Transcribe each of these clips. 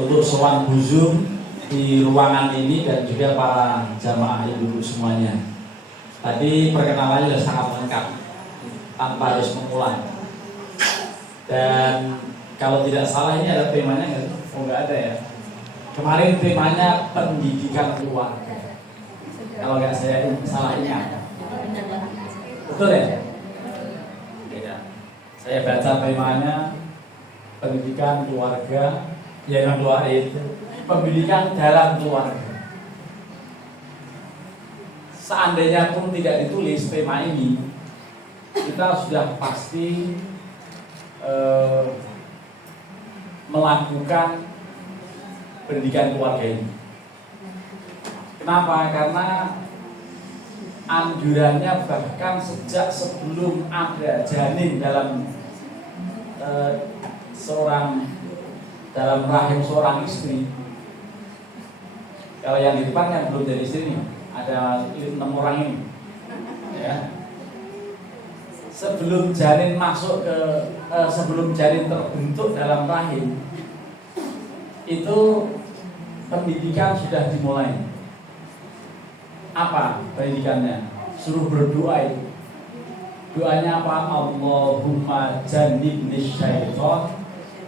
untuk sowan buzum di ruangan ini dan juga para jamaah ibu semuanya. Tadi perkenalannya sudah sangat lengkap tanpa harus mengulang. Dan kalau tidak salah ini ada temanya nggak? Oh nggak ada ya. Kemarin temanya pendidikan keluarga. Kalau nggak saya salah ingat. Betul ya? Tidak. Saya baca temanya pendidikan keluarga. Yang kedua itu pendidikan dalam keluarga. Seandainya pun tidak ditulis tema ini, kita sudah pasti melakukan pendidikan keluarga ini. Kenapa? Karena anjurannya bahkan sejak sebelum ada janin dalam dalam rahim seorang istri. Kalau yang di depan yang belum jadi istri nih, ada 6 orang ini, ya. Sebelum janin masuk ke sebelum janin terbentuk dalam rahim, itu pendidikan sudah dimulai. Apa pendidikannya? Suruh berdoa itu. Doanya apa? Allahumma jannibni syaiton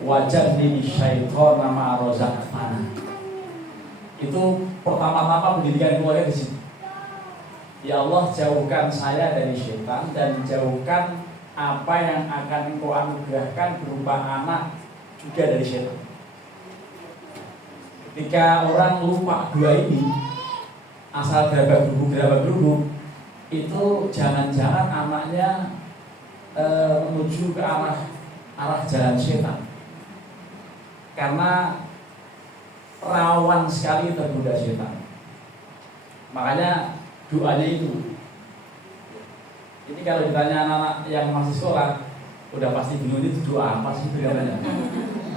wa jannibni syaiton ma razaqtana. Itu pertama-tama pendidikan keluarga di sini. Ya Allah, jauhkan saya dari syaitan dan jauhkan apa yang akan Engkau anugerahkan berupa anak juga dari syaitan. Ketika orang lupa doa ini, asal gerabak gerubuk, itu jangan-jangan anaknya menuju ke arah jalan syaitan. Karena rawan sekali tergoda syaitan. Makanya doanya itu. Ini kalau ditanya anak-anak yang masih sekolah, udah pasti bingung itu doa apa sih katanya.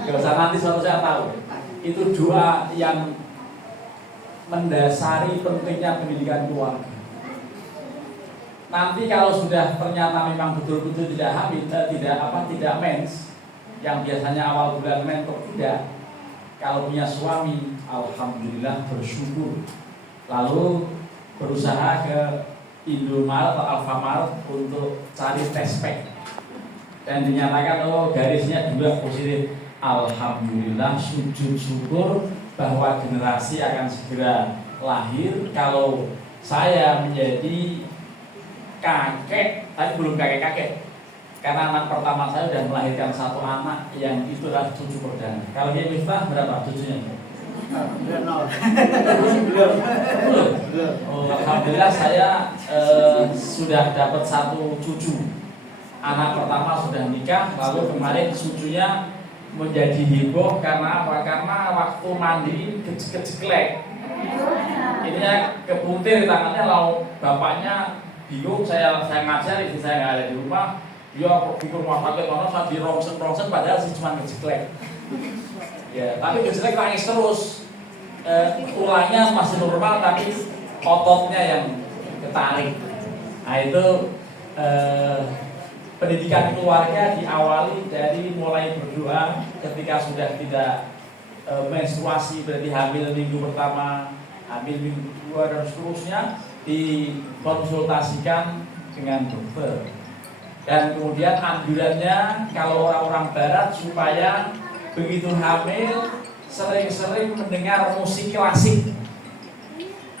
Gak usah nanti suatu saya tahu. Itu doa yang mendasari pentingnya pendidikan keluarga. Nanti kalau sudah ternyata memang betul-betul tidak hamil, tidak mens, yang biasanya awal bulan mens kok tidak. Kalau punya suami, alhamdulillah bersyukur. Lalu berusaha ke Indomaret atau Alfamart untuk cari test pack dan dinyatakan garisnya juga positif. Alhamdulillah, sujud syukur bahwa generasi akan segera lahir. Kalau saya menjadi kakek, tapi belum kakek-kakek, karena anak pertama saya sudah melahirkan satu anak yang itu adalah cucu perdana. Kalau dia Miftah berapa cucunya? Belum. Alhamdulillah saya sudah dapat satu cucu. Anak pertama sudah nikah, lalu kemarin cucunya menjadi heboh karena apa? Karena waktu mandi keceklek. Ini kepuntir di tangannya, lalu bapaknya bingung. Saya ngajar, istri saya nggak ada di rumah. Dia pikir rumah sakit, orang saya di rongsen padahal sih cuma keceklek. Ya, tapi keceklek nangis terus. Tulangnya masih normal tapi ototnya yang ketarik. Nah itu pendidikan keluarga diawali dari mulai berdoa ketika sudah tidak menstruasi, berarti hamil minggu pertama, hamil minggu kedua dan seterusnya, dikonsultasikan dengan dokter. Dan kemudian anjurannya kalau orang-orang barat supaya begitu hamil sering-sering mendengar musik klasik.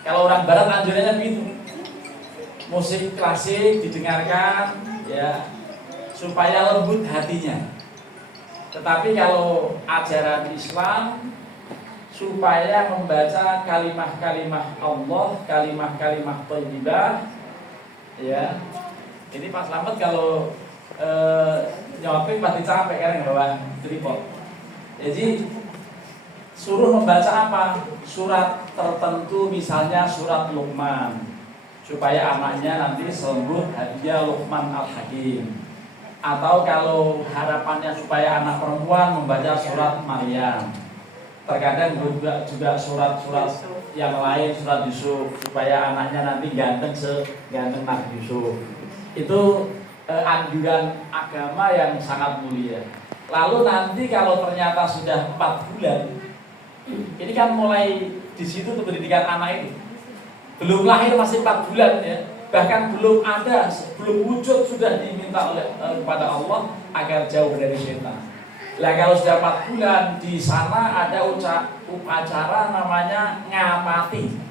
Kalau orang barat anjurannya begitu. Musik klasik didengarkan ya supaya lembut hatinya. Tetapi kalau ajaran Islam supaya membaca kalimah-kalimah Allah, kalimah-kalimah thayyibah ya. Ini Pak Slamet kalau nyoping pasti capek kan bawa tripod. Jadi suruh membaca apa? Surat tertentu, misalnya surat Luqman, supaya anaknya nanti sembuh hadiah Luqman Al-Hakim. Atau kalau harapannya supaya anak perempuan membaca surat Maryam. Terkadang juga surat-surat yang lain, surat Yusuf, supaya anaknya nanti ganteng seganteng Nabi Yusuf. Itu anjuran agama yang sangat mulia. Lalu nanti kalau ternyata sudah 4 bulan, Ini kan mulai di situ tuh pendidikan anak itu. Belum lahir masih 4 bulan ya. Bahkan belum ada, belum wujud sudah diminta oleh kepada Allah agar jauh dari setan. Lah kalau sudah 4 bulan di sana ada upacara namanya ngapati.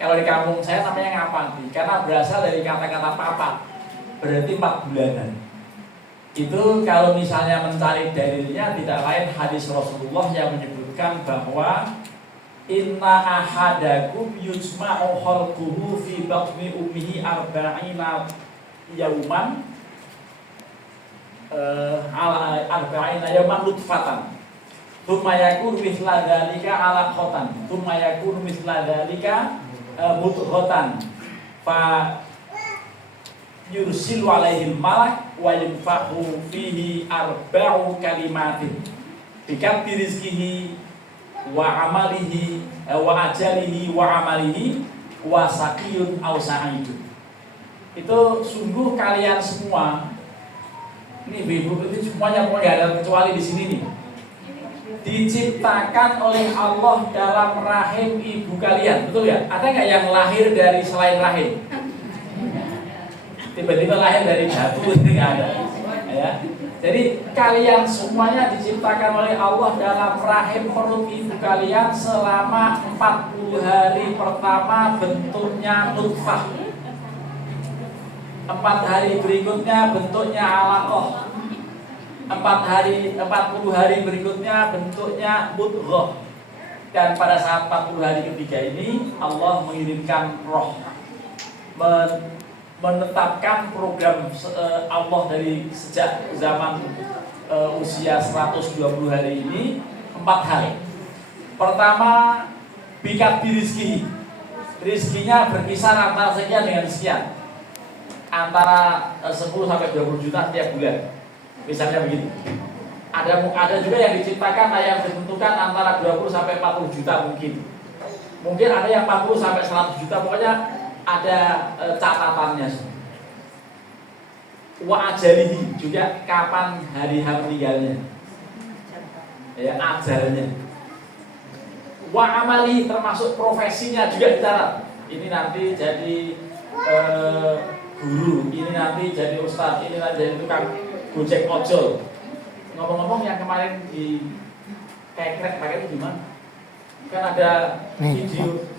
Kalau di kampung saya namanya ngapati karena berasal dari kata-kata papat, berarti 4 bulanan. Itu kalau misalnya mencari dalilnya tidak lain hadis Rasulullah yang menyebutkan bahwa inna ahadakum yujma'u khalquhu fi batni ummihi arba'ina yauman arba'ina yauman nutfatan thumma yakunu mithla dzalika 'alaqatan thumma yakunu mithla dzalika mudghatan fa yursilu alaihi malak wa yunfahu fihi arba'u kalimatin bikabbi rizqihi wa amalihi wa ajalihi wa amalihi wa saqiyun aw sa'idun. Itu sungguh kalian semua, ini ibu itu semuanya pokoknya ada kecuali di sini nih, diciptakan oleh Allah dalam rahim ibu kalian, betul ya? Ada nggak yang lahir dari selain rahim? Tiba-tiba lahir dari batu itu nggak ada, ya. Jadi kalian semuanya diciptakan oleh Allah dalam rahim perut ibu kalian selama 40 hari pertama bentuknya nutfah, 4 hari berikutnya bentuknya alaqah, 40 hari berikutnya bentuknya mudghah, dan pada saat 40 hari ketiga ini Allah mengirimkan roh, menetapkan program Allah dari sejak zaman usia 120 hari ini 4 hari. Pertama, bikat rizki. Rizkinya berkisar antara sekian dengan sekian, antara 10 sampai 20 juta tiap bulan. Misalnya begitu. Ada juga yang diciptakan yang ditentukan antara 20 sampai 40 juta mungkin. Mungkin ada yang 40 sampai 100 juta, pokoknya ada catatannya. Wa ajalihi, juga kapan hari meninggalnya, ya, ajalnya. Wa amali, termasuk profesinya juga dicatat. Ini nanti jadi guru, ini nanti jadi ustadz, ini nanti jadi tukang gojek ojol. Ngomong-ngomong yang kemarin di kekrek pakai itu gimana? Kan ada video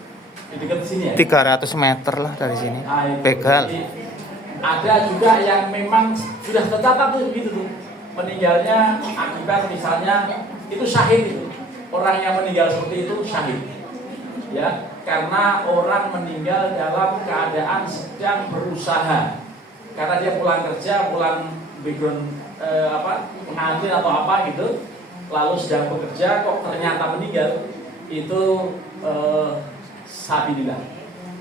di dekat sini ya, 300 meter lah dari sini. Begal. Ada juga yang memang sudah tercatat tuh begitu tuh, meninggalnya akibat misalnya itu syahid itu. Orang yang meninggal seperti itu syahid. Ya, karena orang meninggal dalam keadaan sedang berusaha. Karena dia pulang kerja, pulang background pengantin atau apa gitu, lalu sedang bekerja kok ternyata meninggal, itu sabilillah.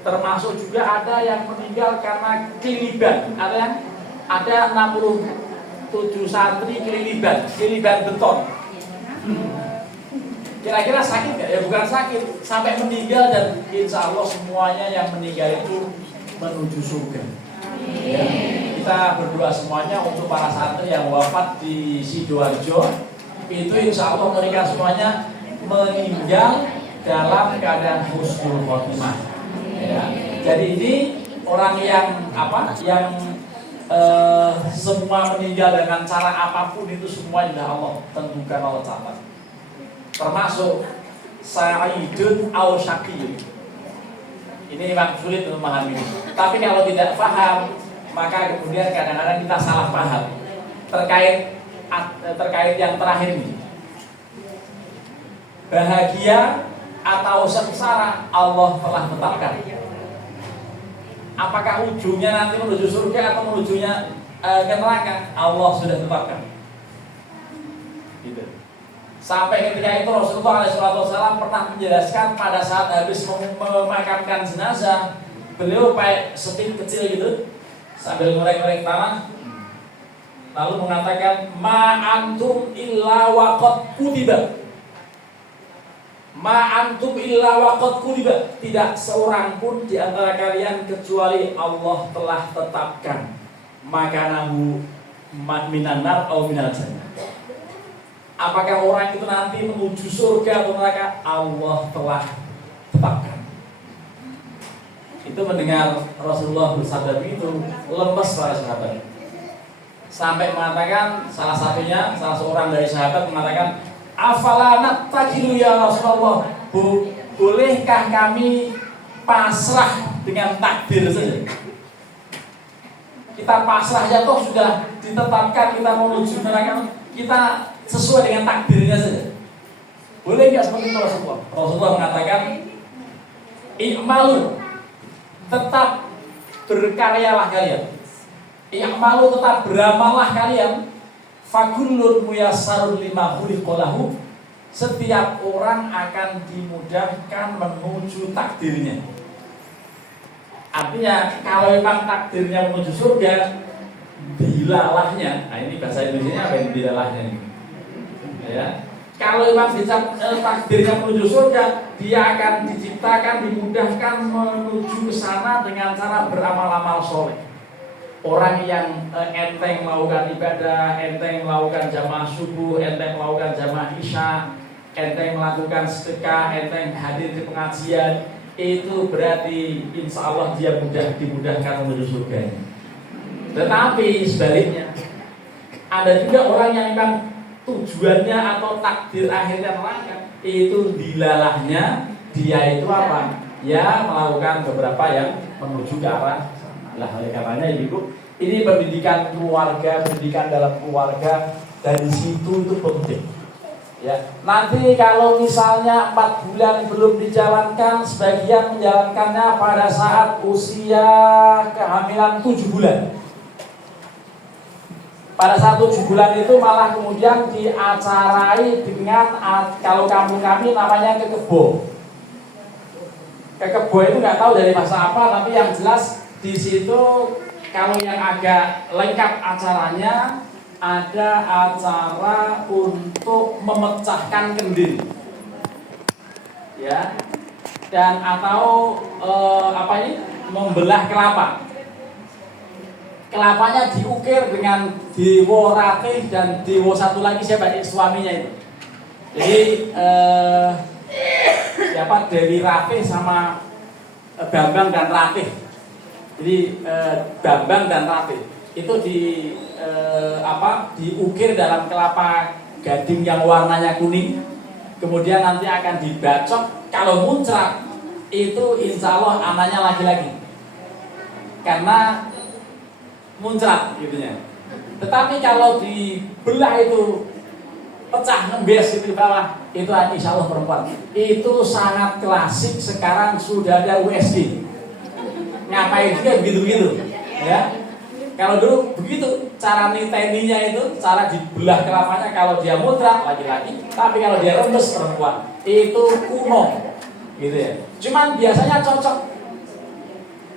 Termasuk juga ada yang meninggal karena keliliban. Ada 67 santri keliliban beton. Kira-kira sakit nggak? Ya bukan sakit, sampai meninggal, dan insya Allah semuanya yang meninggal itu menuju surga. Ya, kita berdoa semuanya untuk para santri yang wafat di Sidoarjo. Itu insya Allah mereka semuanya meninggal dalam keadaan husnul khotimah. Ya. Jadi ini orang yang semua meninggal dengan cara apapun itu semua sudah Allah tentukan, Allah catat. Termasuk sa'idun aw syaqiyun. Ini memang sulit untuk memahami. Tapi kalau tidak paham, maka kemudian kadang-kadang kita salah paham terkait yang terakhir ini. Bahagia atau sengsara Allah telah tetapkan. Apakah ujungnya nanti menuju surga atau menujunya ke neraka, Allah sudah tetapkan. Gitu. Sampai ketika itu Rasulullah SAW pernah menjelaskan pada saat habis memakamkan jenazah, beliau pakai seting kecil gitu sambil ngorek-ngorek tanah, lalu mengatakan ma antum illa waqad kutiba. Ma antum illa waqad kutiba. Tidak seorang pun di antara kalian kecuali Allah telah tetapkan makanahu minan nar atau minal jannah. Apakah orang itu nanti menuju surga atau neraka? Allah telah tetapkan. Itu mendengar Rasulullah bersabda begitu, lemes para sahabat. Sampai mengatakan salah seorang dari sahabat mengatakan, afala nattakilu ya Rasulullah, bolehkah kami pasrah dengan takdir saja? Kita pasrah ya, toh sudah ditetapkan kita menuju neraka, kita sesuai dengan takdirnya saja. Boleh nggak seperti itu Rasulullah? Rasulullah mengatakan, i'malu, tetap berkaryalah kalian. I'malu, tetap beramallah kalian. Fakullun muyassarun lima khuliqalahu. Setiap orang akan dimudahkan menuju takdirnya. Artinya kalau memang takdirnya menuju surga, dilalahnya. Nah ini bahasa Indonesia apa yang dilalahnya ini? Ya. Kalau memang takdirnya menuju surga, dia akan diciptakan, dimudahkan menuju ke sana dengan cara beramal-amal soleh. Orang yang enteng melakukan ibadah, enteng melakukan jamaah subuh, enteng melakukan jamaah isya, enteng melakukan sedekah, enteng hadir di pengajian, itu berarti insya Allah dia dimudahkan menuju surga. Tetapi sebaliknya, ada juga orang yang memang tujuannya atau takdir akhirnya neraka, itu dilalahnya dia itu apa? Ya melakukan beberapa yang menuju ke arah sana. Lah oleh karenanya ibu, ini pendidikan keluarga, pendidikan dalam keluarga dari situ itu penting. Ya, nanti kalau misalnya 4 bulan belum dijalankan, sebagian menjalankannya pada saat usia kehamilan 7 bulan. Pada saat 7 bulan itu malah kemudian diacarai dengan, kalau kampung kami namanya kekebo. Kekebo itu nggak tahu dari bahasa apa, tapi yang jelas di situ kalau yang agak lengkap acaranya, ada acara untuk memecahkan kendil, ya, dan atau membelah kelapa. Kelapanya diukir dengan dewa ratih dan dewa satu lagi siapa? Suaminya itu. Jadi siapa? Dewi Ratih sama Bambang dan Ratih. Jadi Bambang dan Ratih itu diukir dalam kelapa gading yang warnanya kuning. Kemudian nanti akan dibacok. Kalau muncrat itu insya Allah anaknya laki-laki. Karena muncrat gitunya. Tetapi kalau dibelah itu pecah ngebes itu di bawah, itu insya Allah perempuan. Itu sangat klasik, sekarang sudah ada USG. Ngapain juga begitu-begitu, ya. Kalau dulu begitu cara niteninya itu, cara dibelah kelapanya, kalau dia muncrat laki-laki, tapi kalau dia rembes perempuan. Itu kuno, gitu ya. Cuman biasanya cocok.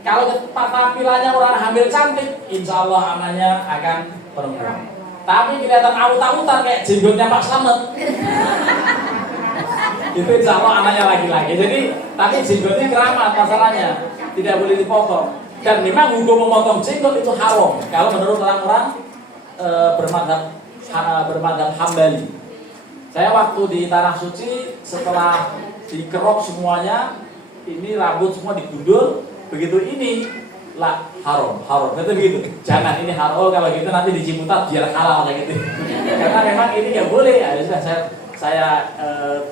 Kalau tampilannya orang hamil cantik, insya Allah anaknya akan perempuan. Tapi kelihatan awut-awutan kayak jenggotnya Pak Slamet, itu insya Allah anaknya laki-laki. Jadi, tapi jenggotnya keramat masalahnya, tidak boleh dipotong. Dan memang hukum memotong jenggot itu haram kalau menurut orang-orang bermadzhab Hambali. Saya waktu di Tanah Suci, setelah dikerok semuanya, ini rambut semua digundul. Begitu ini lah haram, kata begitu. Jangan ini haram, kalau gitu nanti di Ciputat biar halal kayak gitu. Karena memang ini nggak boleh. Ya sudah saya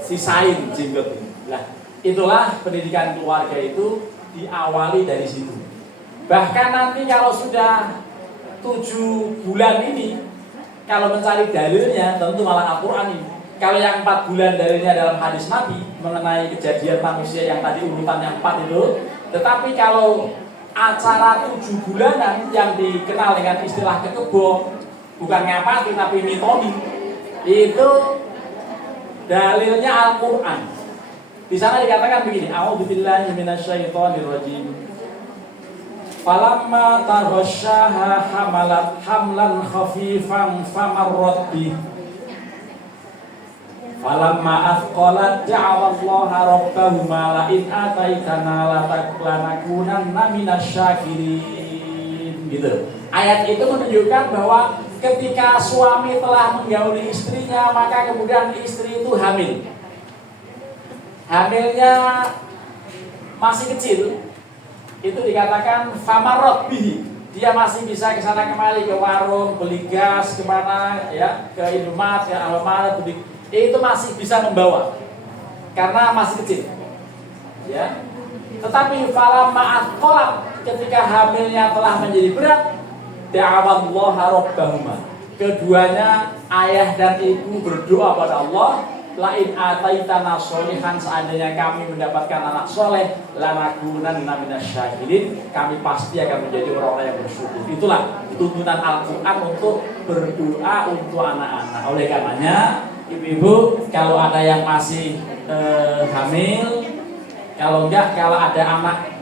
sisain jenggot ini. Lah itulah pendidikan keluarga itu diawali dari situ. Bahkan nanti kalau sudah 7 bulan ini, kalau mencari dalilnya tentu malah Al-Quran ini. Kalau yang 4 bulan dalilnya dalam hadis Nabi mengenai kejadian manusia yang tadi urutan yang 4 itu. Tetapi kalau acara 7 bulanan yang dikenal dengan istilah kekebo, bukan ngapati tapi mitoni, itu dalilnya Al-Quran. Di sana dikatakan begini, a'udzubillahi minasyaitonirrajim. Falamma taghasyaha hamalat hamlan khafifan famarrat bih. Falamma athqalat ja'alallaha rabbahuma la in ataitana lanakunanna minasyakirin. Gitu. Ayat itu menunjukkan bahwa ketika suami telah menggauli istrinya, maka kemudian istri itu hamil. Hamilnya masih kecil, itu dikatakan famarot bihi. Dia masih bisa ke sana kemari, ke warung, beli gas, kemana ya, ke Indomaret, ke Alfamart, itu masih bisa membawa karena masih kecil. Ya. Tetapi falamma atqalat, ketika hamilnya telah menjadi berat, da'awallaha rabbahuma. Keduanya ayah dan ibu berdoa pada Allah, lain ataitana sholihan, seandainya kami mendapatkan anak soleh, lanakunanna minasyahidin, kami pasti akan menjadi orang-orang yang bersyukur. Itulah tuntunan Al-Quran untuk berdoa untuk anak-anak. Oleh karenanya, ibu-ibu kalau ada yang masih hamil, kalau ada anak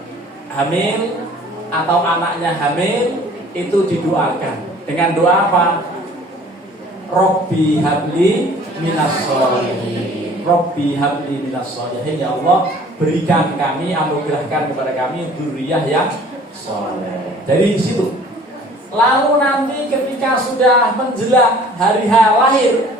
hamil atau anaknya hamil, itu didoakan dengan doa apa? Robbi habli minas sholihin. Robbi habli minas sholihin. Ya Allah, berikan kami, anugerahkan kepada kami dzurriyyah yang saleh. Dari situ. Lalu nanti ketika sudah menjelang hari lahir,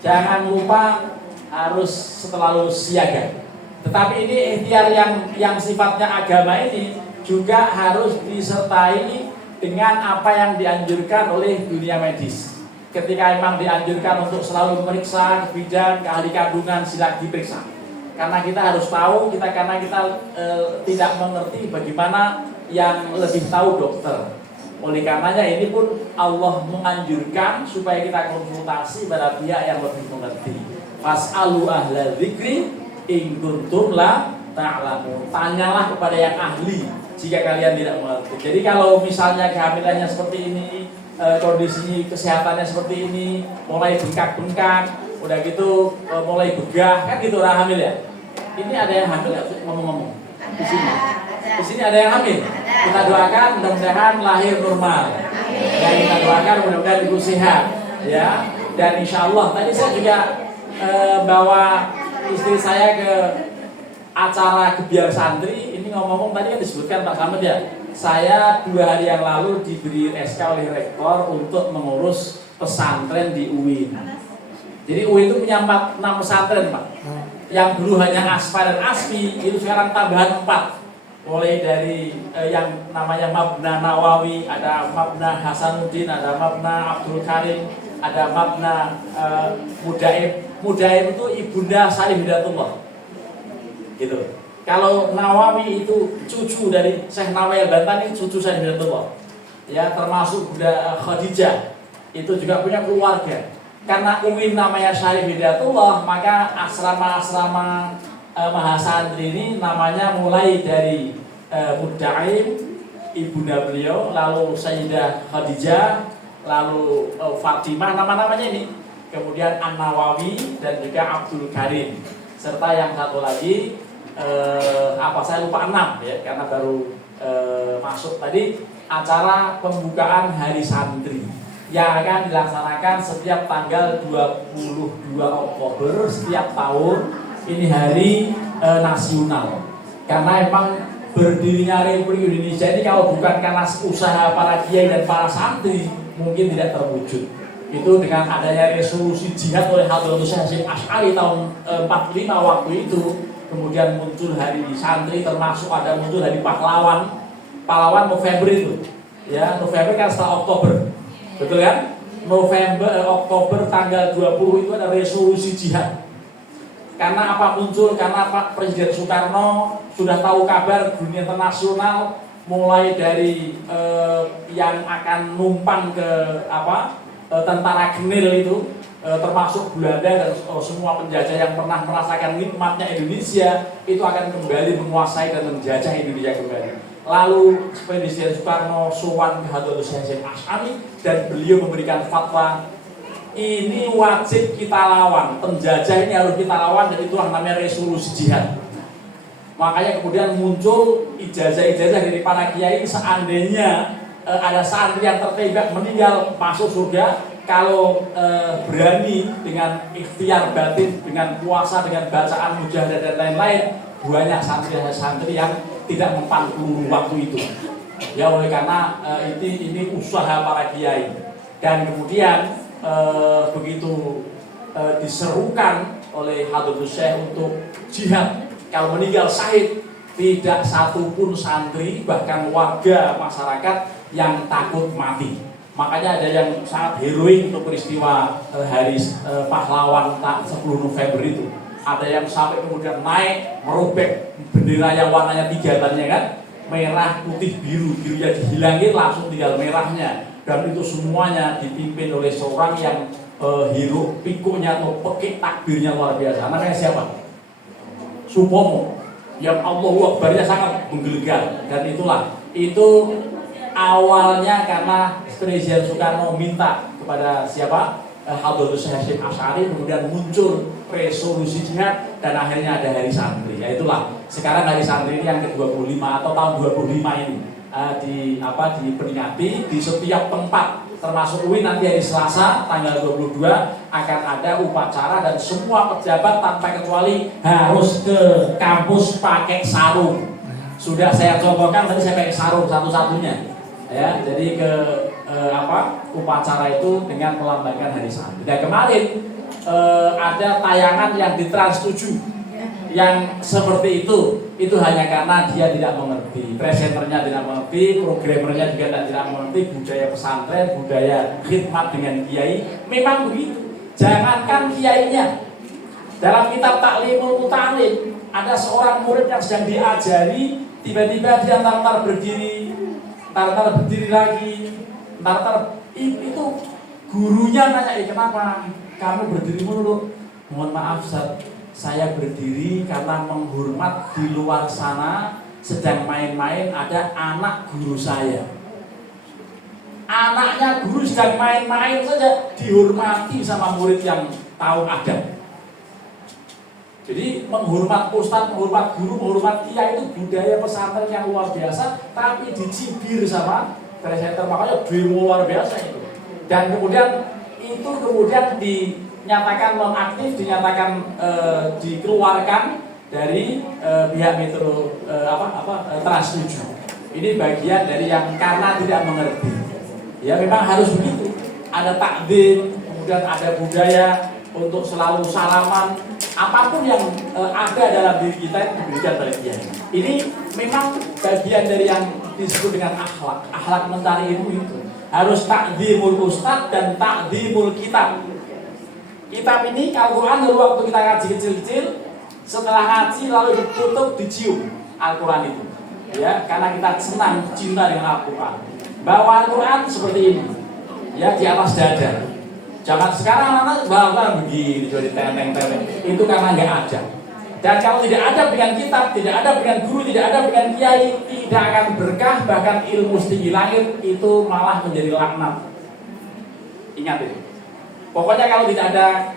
jangan lupa harus selalu siaga. Tetapi ini ikhtiar yang sifatnya agama ini juga harus disertai dengan apa yang dianjurkan oleh dunia medis. Ketika memang dianjurkan untuk selalu memeriksa ke bidan, ke ahli kandungan, silakan diperiksa. Karena kita harus tahu, karena kita tidak mengerti bagaimana yang lebih tahu dokter. Oleh karenanya ini pun Allah menganjurkan supaya kita konsultasi pada pihak yang lebih mengerti. Fas'alu ahla dzikri in kuntum la ta'lamun. Tanyalah kepada yang ahli jika kalian tidak mengerti. Jadi kalau misalnya kehamilannya seperti ini, kondisi kesehatannya seperti ini, mulai bengkak-bengkak, udah gitu mulai begah, kan gitu orang hamil ya. Ini ada yang hamil ya, ngomong-ngomong di sini. Di sini ada yang hamil. Kita doakan mudah-mudahan lahir normal. Ya, kita doakan mudah-mudahan ibu sehat, ya. Dan insya Allah tadi saya juga bawa istri saya ke acara gebiar santri. Ini ngomong-ngomong tadi kan disebutkan Pak Slamet ya. Saya 2 hari yang lalu diberi SK oleh rektor untuk mengurus pesantren di UIN. Jadi UIN itu punya 6 pesantren Pak. Yang dulu hanya Asfa dan Asfi, itu sekarang tambahan 4. Mulai dari yang namanya Mabna Nawawi, ada Mabna Hasanuddin, ada Mabna Abdul Karim, ada Mabna Mudaib. Mudaib itu Ibunda Salim Hidayatullah. Gitu. Kalau Nawawi itu cucu dari Syekh Nawai Al-Bantani, cucu Syekh Hidayatullah. Ya, termasuk Bunda Khadijah. Itu juga punya keluarga. Karena UIN namanya Syekh Hidayatullah, maka asrama-asrama mahasantri ini namanya mulai dari Mudaib, ibunda beliau, lalu Sayyidah Khadijah, lalu Fatimah, nama-namanya ini. Kemudian An-Nawawi dan juga Abdul Karim. Serta yang satu lagi saya lupa 6 ya, karena baru masuk tadi, acara pembukaan Hari Santri yang akan dilaksanakan setiap tanggal 22 Oktober setiap tahun. Ini hari nasional. Karena emang berdirinya Republik Indonesia ini kalau bukan karena usaha para kiai dan para santri mungkin tidak terwujud. Itu dengan adanya resolusi jihad oleh Hadratus Syekh Hasyim Asy'ari tahun 45 waktu itu. Kemudian muncul hari santri, termasuk ada muncul hari pahlawan November itu. Ya, November kan setelah Oktober. Betul kan? Oktober tanggal 20 itu ada resolusi jihad. Karena apa muncul? Karena Pak Presiden Soekarno sudah tahu kabar dunia internasional, mulai dari yang akan numpang ke tentara Genil itu, termasuk Belanda dan semua penjajah yang pernah merasakan nikmatnya Indonesia, itu akan kembali menguasai dan menjajah Indonesia kembali. Lalu Presiden Soekarno sowan ke Hadratus Syekh Asy'ari dan beliau memberikan fatwa, ini wajib kita lawan, penjajah ini harus kita lawan, dan itulah namanya resolusi jihad. Makanya kemudian muncul ijazah-ijazah dari para kiai, seandainya ada santri yang tertembak meninggal masuk surga kalau berani dengan ikhtiar batin, dengan puasa, dengan bacaan mujahadah dan lain-lain. Banyak santri-santri yang tidak mempan peluru waktu itu. Ya, oleh karena ini usaha para kiai. Dan kemudian begitu diserukan oleh Hadratus Syekh untuk jihad, kalau meninggal syahid, tidak satupun santri bahkan warga masyarakat yang takut mati. Makanya ada yang sangat heroik untuk peristiwa hari pahlawan 10 November itu. Ada yang sampai kemudian naik merobek bendera yang warnanya 3 tadinya kan, merah, putih, biru, birunya dihilangin langsung tinggal merahnya. Dan itu semuanya dipimpin oleh seorang yang hero pikunya atau pekik takbirnya luar biasa. Namanya siapa? Supomo. Yang Allahu Akbarnya sangat menggelegar. Dan itu awalnya karena Presiden Soekarno minta kepada siapa? Hadratus Syekh Hasyim Asy'ari, kemudian muncul resolusi jihad dan akhirnya ada hari santri. Ya itulah. Sekarang hari santri ini yang ke-25 atau tahun 25 ini diperingati di setiap tempat, termasuk UIN nanti hari Selasa tanggal 22 akan ada upacara dan semua pejabat tanpa kecuali harus ke kampus pakai sarung. Sudah saya contohkan tadi, saya pakai sarung satu-satunya. Ya, jadi ke upacara itu dengan melambangkan hari santri. Dan kemarin ada tayangan yang di Trans 7 yang seperti itu hanya karena dia tidak mengerti, presenternya tidak mengerti, programmernya juga tidak mengerti budaya pesantren, budaya khidmat dengan kiai. Memang begitu. Jangankan kiainya, dalam kitab Ta'limul Muta'alim ada seorang murid yang sedang diajari, tiba-tiba dia tar berdiri lagi, itu gurunya nanya, kenapa kamu berdiri mulu? Mohon maaf Ustaz, saya berdiri karena menghormat di luar sana sedang main-main ada anak guru saya. Anaknya guru sedang main-main saja dihormati sama murid yang tahu adab. Jadi menghormat ustadz, menghormat guru, menghormat kiai itu budaya pesantren yang luar biasa, tapi dicibir sama presenter, makanya demo luar biasa itu. Dan kemudian itu dinyatakan nonaktif, dinyatakan dikeluarkan dari pihak Metro Trans 7. Ini bagian dari yang karena tidak mengerti. Ya memang harus begitu. Ada takdim, kemudian ada budaya untuk selalu salaman. Apapun yang ada dalam diri kita itu diberikan pada dia. Ini memang bagian dari yang disebut dengan akhlak. Akhlak mencari ilmu itu harus takdimul ustadz dan takdimul kitab. Kitab ini Al-Quran dulu waktu kita ngaji kecil-kecil, setelah ngaji lalu ditutup dicium Al-Quran itu. Ya, karena kita senang cinta dengan Al-Quran. Bawa Al-Quran seperti ini, ya di atas dada. Jangan sekarang anak bawa begini, jadi tenteng-tenteng. Itu karena nggak ada. Dan kalau tidak ada dengan kitab, tidak ada dengan guru, tidak ada dengan kiai, tidak akan berkah, bahkan ilmu setinggi langit itu malah menjadi laknat. Ingat itu. Pokoknya kalau tidak ada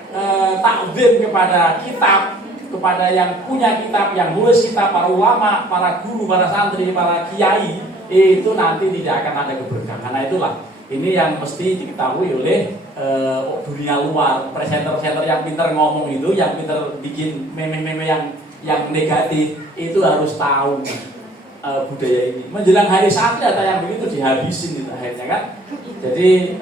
takzim kepada kitab, kepada yang punya kitab, yang nulis kitab, para ulama, para guru, para santri, para kiai, itu nanti tidak akan ada keberkahan. Karena itulah ini yang mesti diketahui oleh dunia luar. Presenter-presenter yang pintar ngomong itu, yang pintar bikin meme-meme yang negatif, itu harus tahu budaya ini. Menjelang hari santri ada yang begitu dihabisin gitu akhirnya kan. Jadi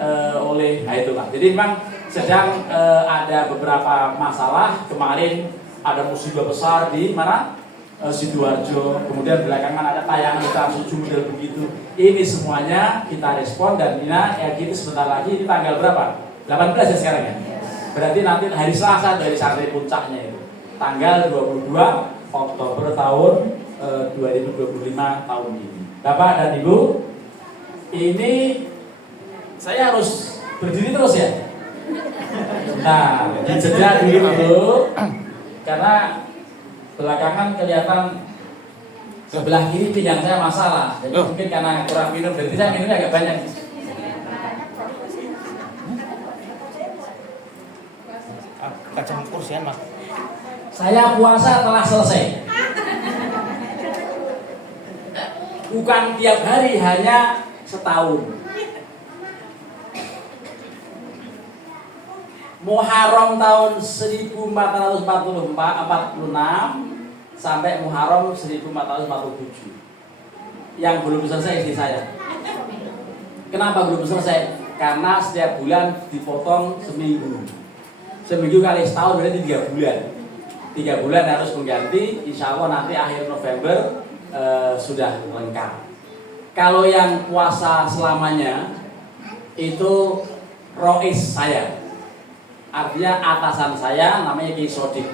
itulah. Jadi memang sedang ada beberapa masalah. Kemarin ada musibah besar di mana? Sidoarjo, kemudian belakangan ada tayangan Trans 7 model begitu. Ini semuanya kita respon dan Nina ya gitu sebentar lagi. Ini tanggal berapa? 18 ya sekarang ya. Berarti nanti hari Selasa dari santri puncaknya itu tanggal 22 Oktober tahun 2025 tahun ini. Bapak dan Ibu, ini saya harus berdiri terus ya. Nah, dijeda dulu karena belakangan kelihatan sebelah kiri pinggang saya masalah. Jadi mungkin karena kurang minum, jadi saya minumnya agak banyak. Kacang kursian Mas. Saya puasa telah selesai. Bukan tiap hari, hanya setahun. Muharram tahun 1446 sampai Muharram 1447. Yang belum selesai istri saya. Kenapa belum selesai? karena setiap bulan dipotong seminggu. Seminggu kali setahun berarti 3 bulan. 3 bulan harus mengganti. Insya Allah nanti akhir November sudah lengkap. Kalau yang puasa selamanya itu rois saya, artinya atasan saya namanya Ki Sodik,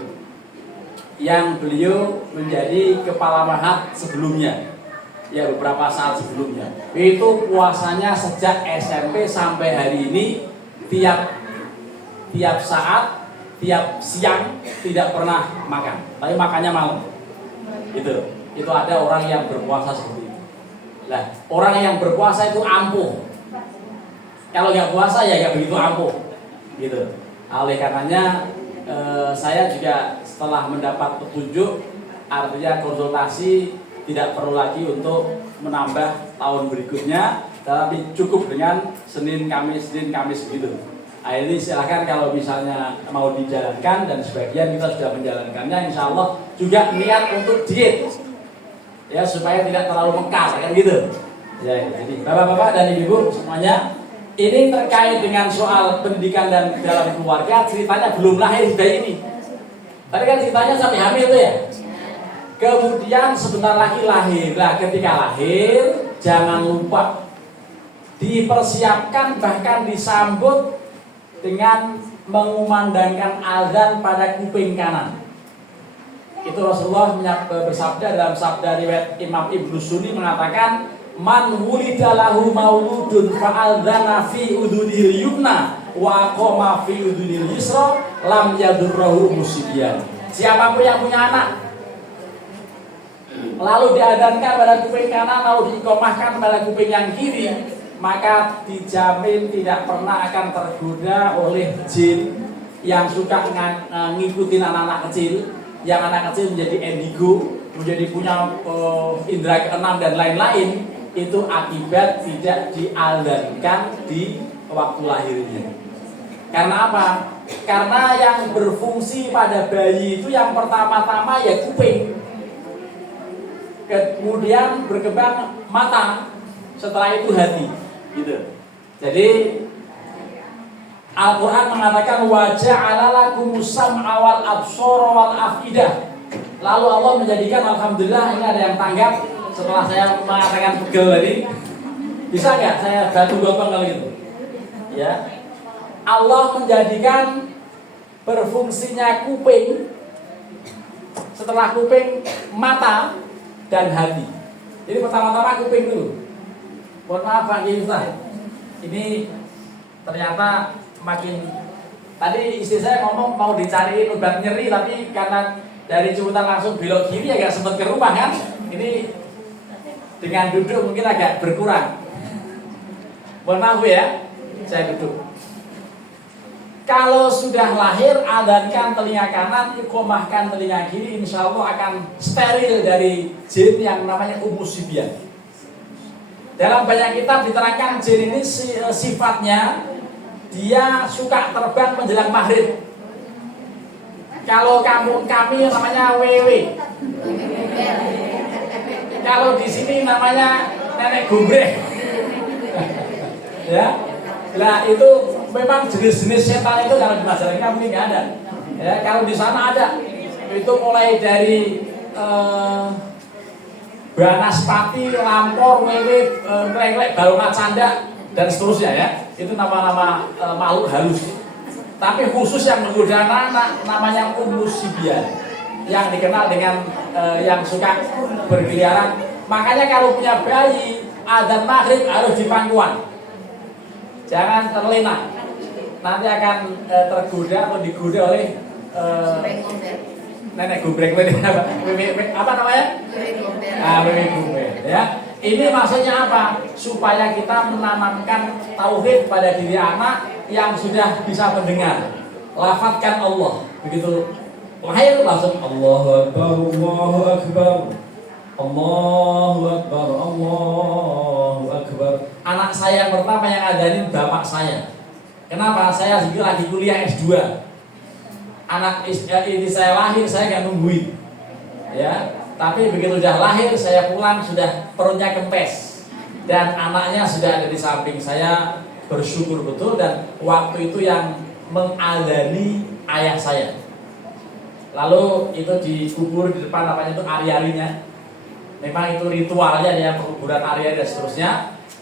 yang beliau menjadi kepala mahat sebelumnya, ya beberapa saat sebelumnya. Itu puasanya sejak SMP sampai hari ini tiap saat, tiap siang tidak pernah makan, tapi makannya malam. Itu ada orang yang berpuasa seperti itu. Nah, orang yang berpuasa itu ampuh. Kalau nggak puasa ya nggak begitu ampuh, gitu. Oleh karenanya saya juga setelah mendapat petunjuk, artinya konsultasi tidak perlu lagi untuk menambah tahun berikutnya, tapi cukup dengan Senin Kamis begitu. Nah, ini silahkan kalau misalnya mau dijalankan, dan sebagian kita sudah menjalankannya, insya Allah juga niat untuk diet, ya supaya tidak terlalu mekar, kan gitu. Ya, jadi bapak-bapak dan ibu semuanya, ini terkait dengan soal pendidikan dan dalam keluarga. Ceritanya belum lahir bayi ini. Tadi kan ceritanya sampai hamil tuh ya. Kemudian sebentar lagi lahir. Nah, ketika lahir jangan lupa dipersiapkan, bahkan disambut dengan mengumandangkan azan pada kuping kanan. Itu Rasulullah bersabda dalam sabda riwayat Imam Ibnu Sunni mengatakan, man wulidalahu mauludun fa'adzana fi udunil yumna wa qoma fi udunil yusra lam yadurrahu musibyan. Siapapun yang punya anak lalu diadankan pada kuping kanan, lalu diikomahkan pada kuping yang kiri, maka dijamin tidak pernah akan tergoda oleh jin yang suka ngikutin anak-anak kecil, yang anak kecil menjadi indigo, menjadi punya indera keenam dan lain-lain. Itu akibat tidak diadankan di waktu lahirnya. Karena apa? Karena yang berfungsi pada bayi itu yang pertama-tama ya kuping, kemudian berkembang mata, setelah itu hati, gitu. Jadi Al-Quran mengatakan waja'ala lakumus sam'a wal absara wal afidah. Lalu Allah menjadikan, alhamdulillah ini ada yang tanggap setelah saya mengatakan pegel tadi. Bisa nggak saya bantu gotong kalau gitu? Ya, Allah menjadikan berfungsinya kuping, setelah kuping mata dan hati. Jadi pertama-tama kuping dulu. Mohon maaf Pak Ustaz, ini ternyata makin, tadi istri saya ngomong mau dicariin obat nyeri, tapi karena dari Ciputan langsung belok kiri ya nggak sempat ke rumah kan. Ini dengan duduk mungkin agak berkurang. Mohon maaf ya, saya duduk. Kalau sudah lahir, adankan telinga kanan, ikomahkan telinga kiri, insya Allah akan steril dari jin yang namanya umusibyan. Dalam banyak kitab diterangkan jin ini sifatnya dia suka terbang menjelang maghrib. Kalau kami namanya wewe. Kalau di sini namanya nenek gombreng. Ya. Nah, itu memang jenis-jenis setan itu kalau di masyarakat kita mungkin nggak ada. Ya, kalau di sana ada. Itu mulai dari banaspati, lampor, wewe, ngelek, balongan canda dan seterusnya ya. Itu nama-nama makhluk halus. Tapi khusus yang menggoda anak namanya umusibyan, yang dikenal dengan yang suka berkeliaran. Makanya kalau punya bayi, adzan maghrib harus di pangkuan, jangan terlena. Nanti akan tergoda atau digoda oleh nenek gombreng apa namanya? Wewe gombreng. Ya. Ini maksudnya apa? Supaya kita menanamkan tauhid pada diri anak yang sudah bisa mendengar. Lafadzkan Allah. Begitu lahir langsung Allahu Akbar, Allahu Akbar, Allahu Akbar, Allahu Akbar. Anak saya yang pertama yang adain bapak saya. Kenapa? Saya lagi kuliah S2. Anak ini saya lahir, saya nggak nungguin. Ya. Tapi begitu sudah lahir, saya pulang sudah perutnya kempes dan anaknya sudah ada di samping saya, bersyukur betul. Dan waktu itu yang mengadani ayah saya. Lalu itu dikubur di depan namanya itu ari-arinya. Memang itu ritualnya ya, penguburan ari-ari dan seterusnya.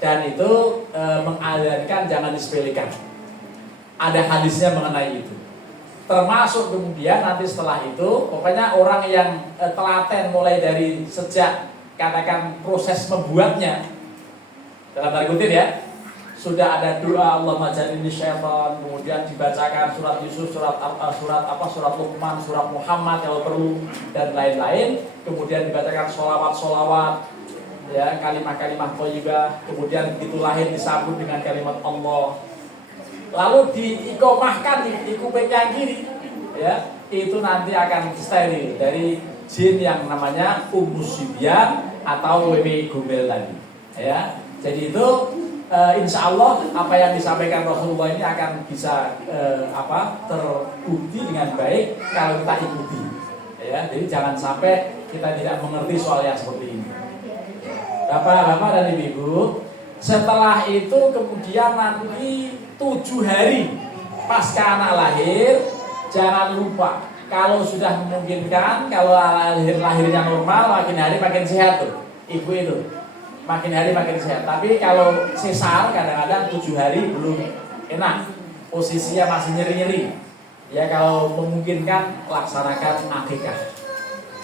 Dan itu mengadarkan jangan disepelekan. Ada hadisnya mengenai itu. Termasuk kemudian nanti setelah itu, pokoknya orang yang telaten mulai dari sejak katakan proses membuatnya, dalam tanda kutip ya, sudah ada doa Allahumma jannibni syaitan, kemudian dibacakan surat Yusuf, surat Luqman, surat Muhammad kalau perlu dan lain-lain, kemudian dibacakan sholawat, ya, kalimat-kalimat thayyibah, kemudian itu lahir disambut dengan kalimat Allah, lalu diikomahkan di kuping yang kiri, ya, itu nanti akan steril dari jin yang namanya Sibyan atau Wewe Gombel tadi, ya. Jadi itu insya Allah apa yang disampaikan Rasulullah ini akan bisa terbukti dengan baik kalau kita ikuti, ya. Jadi jangan sampai kita tidak mengerti soal yang seperti ini. Bapak-bapak dan ibu-ibu, setelah itu kemudian nanti 7 hari pasca anak lahir, jangan lupa kalau sudah memungkinkan, kalau lahirnya normal, makin hari makin sehat tuh ibu itu, makin hari makin sehat. Tapi kalau sesar kadang-kadang 7 hari belum enak, posisinya masih nyeri-nyeri. Ya kalau memungkinkan laksanakan akikah.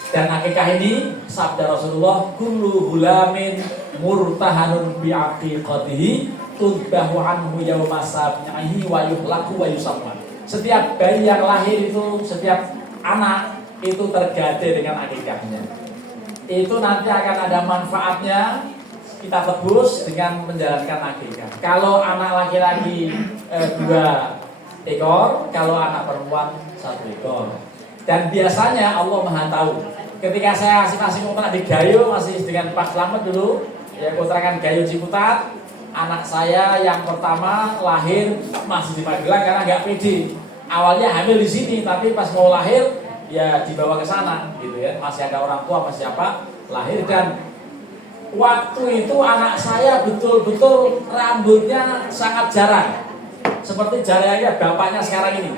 Dan akikah ini sabda Rasulullah, kullu hulamin murtahanun bi aqiqatihi tudbahu anhu yawma sab'ihi wa yuhlaqu wa yusamma. Setiap bayi yang lahir itu, setiap anak itu tergade dengan akikahnya. Itu nanti akan ada manfaatnya, kita tebus dengan menjalankan akikah. Kalau anak laki-laki 2 ekor, kalau anak perempuan 1 ekor. Dan biasanya Allah Maha tahu. Ketika saya masih pernah di Gayo, masih dengan Pak Slamet dulu, ya kontrakan Gayo Ciputat, anak saya yang pertama lahir masih di Magelang karena nggak pede. Awalnya hamil di sini, tapi pas mau lahir ya dibawa ke sana, gitu ya. Masih ada orang tua, masih apa lahir. Dan waktu itu anak saya betul-betul rambutnya sangat jarang, seperti jarangnya bapaknya sekarang ini.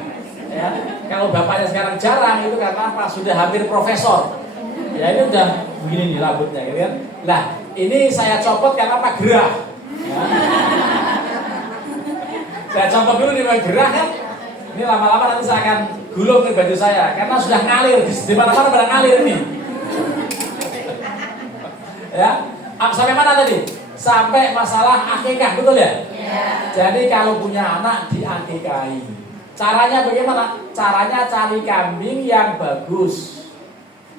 Ya, kalau bapaknya sekarang jarang itu karena apa? Sudah hampir profesor. Ya ini udah begini nih rambutnya, gitu kan? Lah ini saya copot karena apa? Gerah. Ya. Saya copot dulu di gerah kan? Ini lama-lama nanti saya akan gulung ke baju saya karena sudah ngalir di mana-mana pada ngalir ini. Ya, sampai mana tadi? Sampai masalah akikah, betul ya? Ya. Jadi kalau punya anak diakikahi. Caranya bagaimana? Caranya cari kambing yang bagus.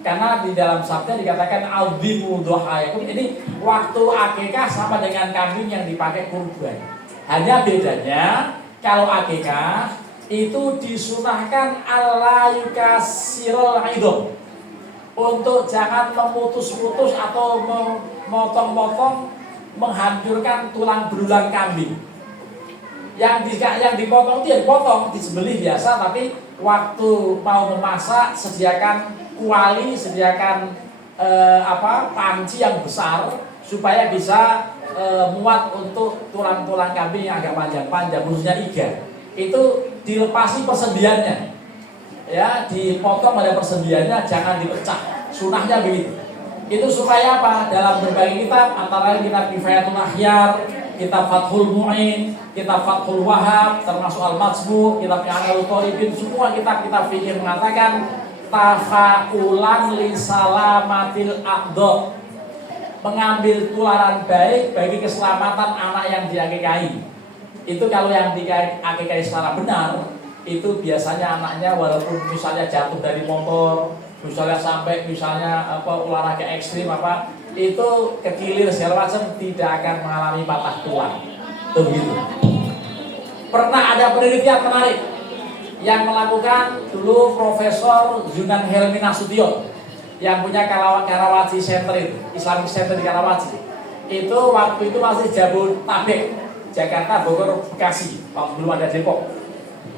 Karena di dalam sabda dikatakan azimu dhuhaikum. Ini waktu akikah sama dengan kambing yang dipakai kurban. Hanya bedanya kalau akikah itu disunahkan ala yukasirul idham, untuk jangan memutus-putus atau memotong-motong, menghancurkan tulang belulang kambing. Yang dipotong itu ya dipotong, disembelih biasa, tapi waktu mau memasak sediakan kuali, sediakan panci yang besar supaya bisa muat untuk tulang-tulang kambing yang agak panjang-panjang, khususnya iga. Itu dilepasi persendiannya, ya, dipotong pada persendiannya, jangan dipecah. Sunahnya begitu. Itu supaya apa? Dalam berbagai kitab, antara lain kitab Kifayatul Akhyar, kitab Fathul Mu'in, kitab Fathul Wahab, termasuk Al-Matsbu, kitab I'anul Talibin, semua kitab-kitab fikih mengatakan tafaulan li salamatil aqdo, mengambil tularan baik bagi keselamatan anak yang diakikahi. Itu kalau yang diakikahi secara benar, itu biasanya anaknya walaupun misalnya jatuh dari motor, misalnya sampai olahraga ekstrim itu kekilir segala macam, tidak akan mengalami patah tulang. Tuh gitu. Pernah ada penelitian menarik yang melakukan dulu Profesor Zunan Helmi Nasution yang punya Karawaci Center itu, Islamic Center di Karawaci. Itu waktu itu masih Jabodetabek, Jakarta, Bogor, Bekasi, waktu belum ada Depok.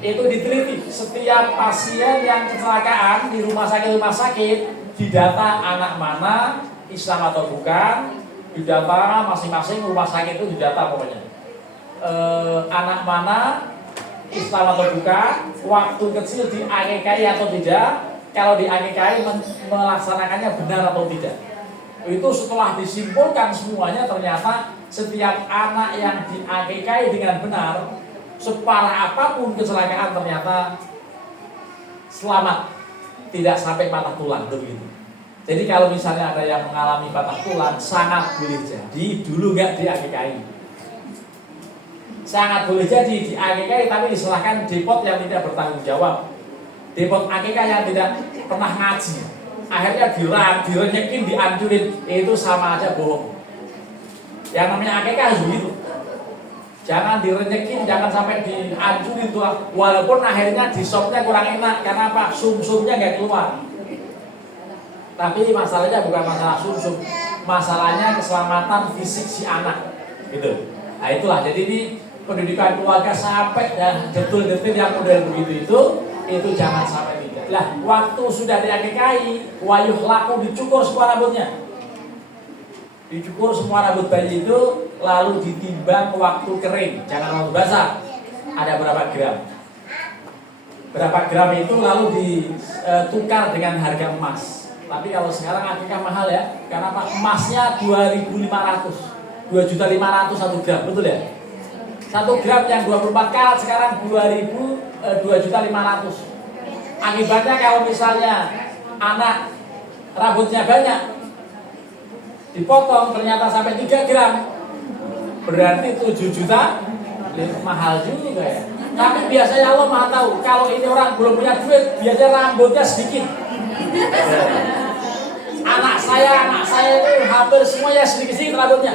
Itu diteliti setiap pasien yang kecelakaan di rumah sakit didata anak mana, Islam atau bukan, didata masing-masing rumah sakit itu didata pokoknya. anak mana Islam atau bukan, waktu kecil diakikai atau tidak, kalau diakikai melaksanakannya benar atau tidak. Itu setelah disimpulkan semuanya, ternyata setiap anak yang diakikai dengan benar, separah apapun kecelakaan ternyata selamat, tidak sampai patah tulang begitu. Jadi kalau misalnya ada yang mengalami patah tulang, sangat boleh jadi dulu nggak diakikai. Sangat boleh jadi diakikai tapi diserahkan depot yang tidak bertanggung jawab. Depot akikah yang tidak pernah ngaji, akhirnya direnyekin, dihancurin, itu sama aja bohong. Yang namanya akikah harus begitu. Jangan direnyekin, jangan sampai dihancurin tuh. Walaupun akhirnya disopnya kurang enak, karena apa? Sum-sumnya nggak keluar. Tapi masalahnya bukan masalah sum-sum, masalahnya keselamatan fisik si anak. Gitu. Nah itulah. Jadi ini pendidikan keluarga sampai dan detil-detil yang model begitu itu jangan sampai tidak. Lah, waktu sudah diakikai, wayuh laku dicukur semua rambutnya. Dicukur semua rambut bayi itu, lalu ditimbang waktu kering, jangan waktu basah. Ada berapa gram? Berapa gram itu lalu ditukar dengan harga emas. Tapi kalau sekarang akikah mahal ya, karena apa? Emasnya 2.500, 2.500.000 1 gram, betul ya? 1 gram yang 24 karat sekarang 2.500.000. Akibatnya kalau misalnya anak rambutnya banyak, dipotong ternyata sampai 3 gram, berarti 7 juta, mahal juga ya. Tapi biasanya Allah Maha tahu, kalau ini orang belum punya duit, biasanya rambutnya sedikit. Anak saya itu hampir semuanya sedikit-sedikit rambutnya.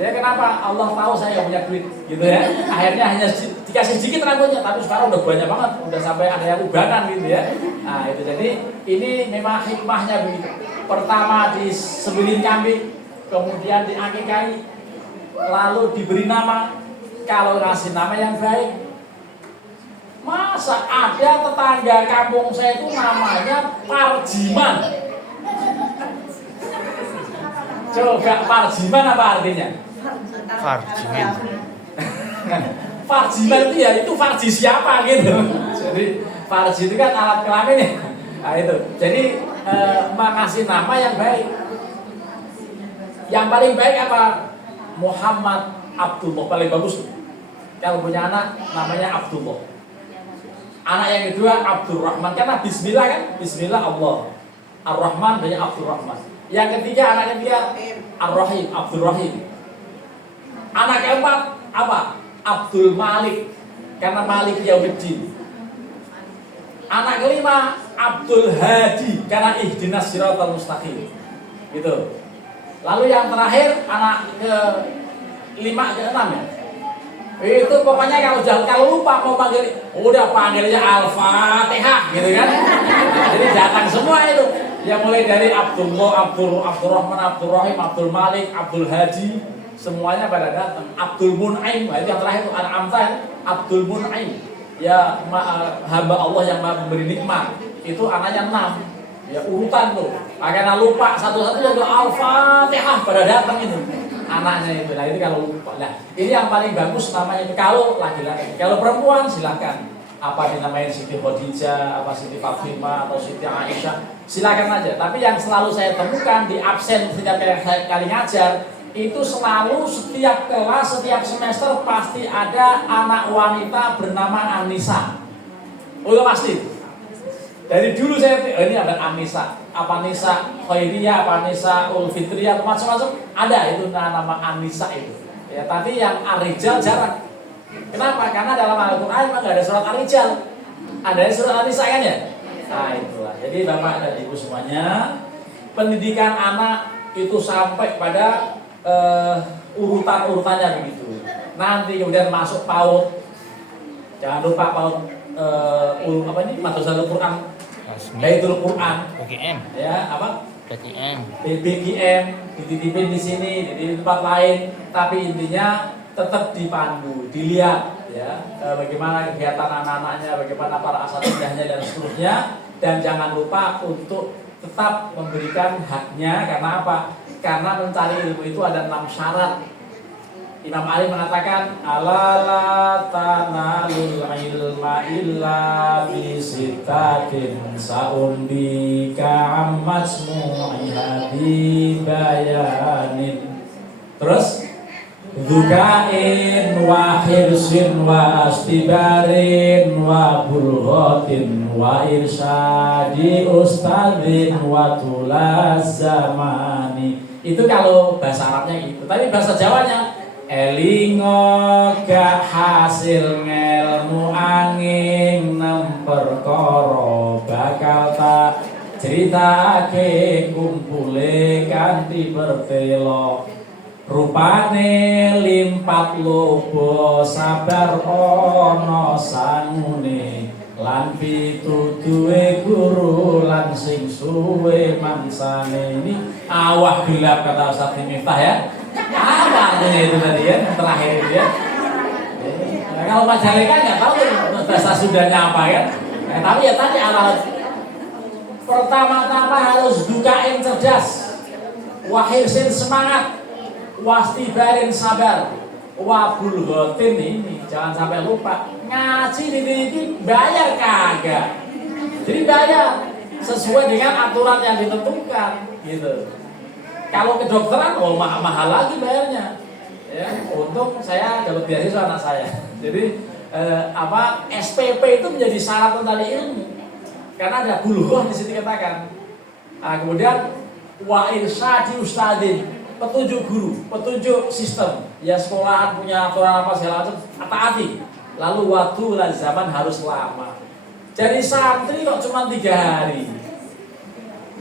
Ya kenapa? Allah tahu saya punya duit, gitu ya. Akhirnya hanya dikasih sedikit rambutnya, tapi sekarang udah banyak banget, udah sampai ada yang ubanan gitu ya. Nah itu jadi ini memang hikmahnya begitu. Pertama disembelih kambing, kemudian diakikai, lalu diberi nama. Kalau ngasih nama yang baik, masa ada tetangga kampung saya itu namanya Parjiman. Coba Parjiman apa artinya? Farjiman. Farjiman itu ya, itu Farji siapa gitu. Jadi Farji itu kan alat kelamin ya. Nah itu. Jadi mengasih nama yang baik. Yang paling baik apa? Muhammad Abdullah, paling bagus. Kalau punya anak namanya Abdullah. Anak yang kedua Abdurrahman, karena Bismillah kan, Bismillah Allah. Ar-Rahman banyak Abdurrahman. Yang ketiga anak ketiga Ar-Rahim, Abdurrahim. Anak keempat apa? Abdul Malik, karena Malik Yaumiddin. Anak kelima Abdul Hadi, karena ihdinas siratal mustaqim. Gitu. Lalu yang terakhir anak ke-5 ke-6 ya. Itu pokoknya kalau lupa mau panggil, udah panggilnya Al-Fatihah gitu kan. Jadi datang semua itu. Yang mulai dari Abdullah, Abdurrahman, Abdurrahim, Abdul Malik, Abdul Hadi, semuanya pada datang. Abdul Mun'aim, itu yang terakhir itu Al-Amtan, Abdul Mun'aim. Ya hamba Allah yang memberi nikmat. Itu anaknya 6. Ya urutan tuh. Karena lupa satu-satu yang Al-Fatihah pada datang itu. Anaknya itu. Nah itu kalau lupa. Nah, ini yang paling bagus namanya itu kalau laki-laki. Kalau perempuan silakan. Apa dinamain Siti Khadijah, apa Siti Fatimah atau Siti Aisyah, silakan aja. Tapi yang selalu saya temukan di absen setiap kali ngajar, itu selalu setiap kelas, setiap semester pasti ada anak wanita bernama Anissa. Oh itu pasti. Dari dulu saya ini ada Anissa, apa Nisa Khairiyah, apa Nisa Ulfitriyah, macam-macam ada itu nama Anissa itu. Ya, tapi yang Ar-Rijal jarang. Kenapa? Karena dalam Al-Quran memang nggak ada surat Ar-Rijal, ada surat An-Nisa kan ya. Nah itulah. Jadi Bapak dan Ibu semuanya, pendidikan anak itu sampai pada urutan-urutannya begitu. Nanti kemudian masuk PAUD, jangan lupa PAUD apa ini Madrasatul Quran, Baitul Quran, BGM. ya apa? BGM. dititipin di sini, di tempat lain, tapi intinya tetap dipandu, dilihat ya bagaimana kegiatan anak-anaknya, bagaimana para asatidahnya dan seterusnya, dan jangan lupa untuk tetap memberikan haknya. Karena apa? Karena mencari ilmu itu ada 6 syarat. Imam Ali mengatakan alala tanalul ilma illa bisitatin saumbika ammasmu ihadi bayanin. Terus Dukain wa hirsin wa astibarin wa bulghatin wa irsyadi ustadzin wa tulaz zamani. Itu kalau bahasa Arabnya itu. Tapi bahasa Jawanya elingo gak hasil ngelmu angin nemperkara bakal tak ceritake kumpule kanthi bertelo. Rupane limpat lobo sabar ana sangune lan pituduhe guru lan sing suwe mangsane. Ini awah gelap kata Ustaz Miftah ya. Apa artinya itu tadi ya, terakhir itu ya. Nah, kalau Majalengka nggak tahu bahasa Sundanya apa ya. Tapi ya tadi alat pertama-tama harus dukain cerdas, wahirsin semangat, wastibarin sabar, wabul gotin ini jangan sampai lupa ngaji ini bayar kagak. Jadi bayar sesuai dengan aturan yang ditentukan gitu. Kalau kedokteran mahal lagi bayarnya. Ya, untung saya dapat beasiswa anak saya. Jadi SPP itu menjadi syarat untuk ilmu. Karena ada bulghah di sini dikatakan. Nah, kemudian wa irsyadi ustadzin, petunjuk guru, petunjuk sistem. Ya sekolahan punya aturan apa segala macam, taati. Lalu waktu dan zaman harus lama. Jadi santri kok cuma 3 hari.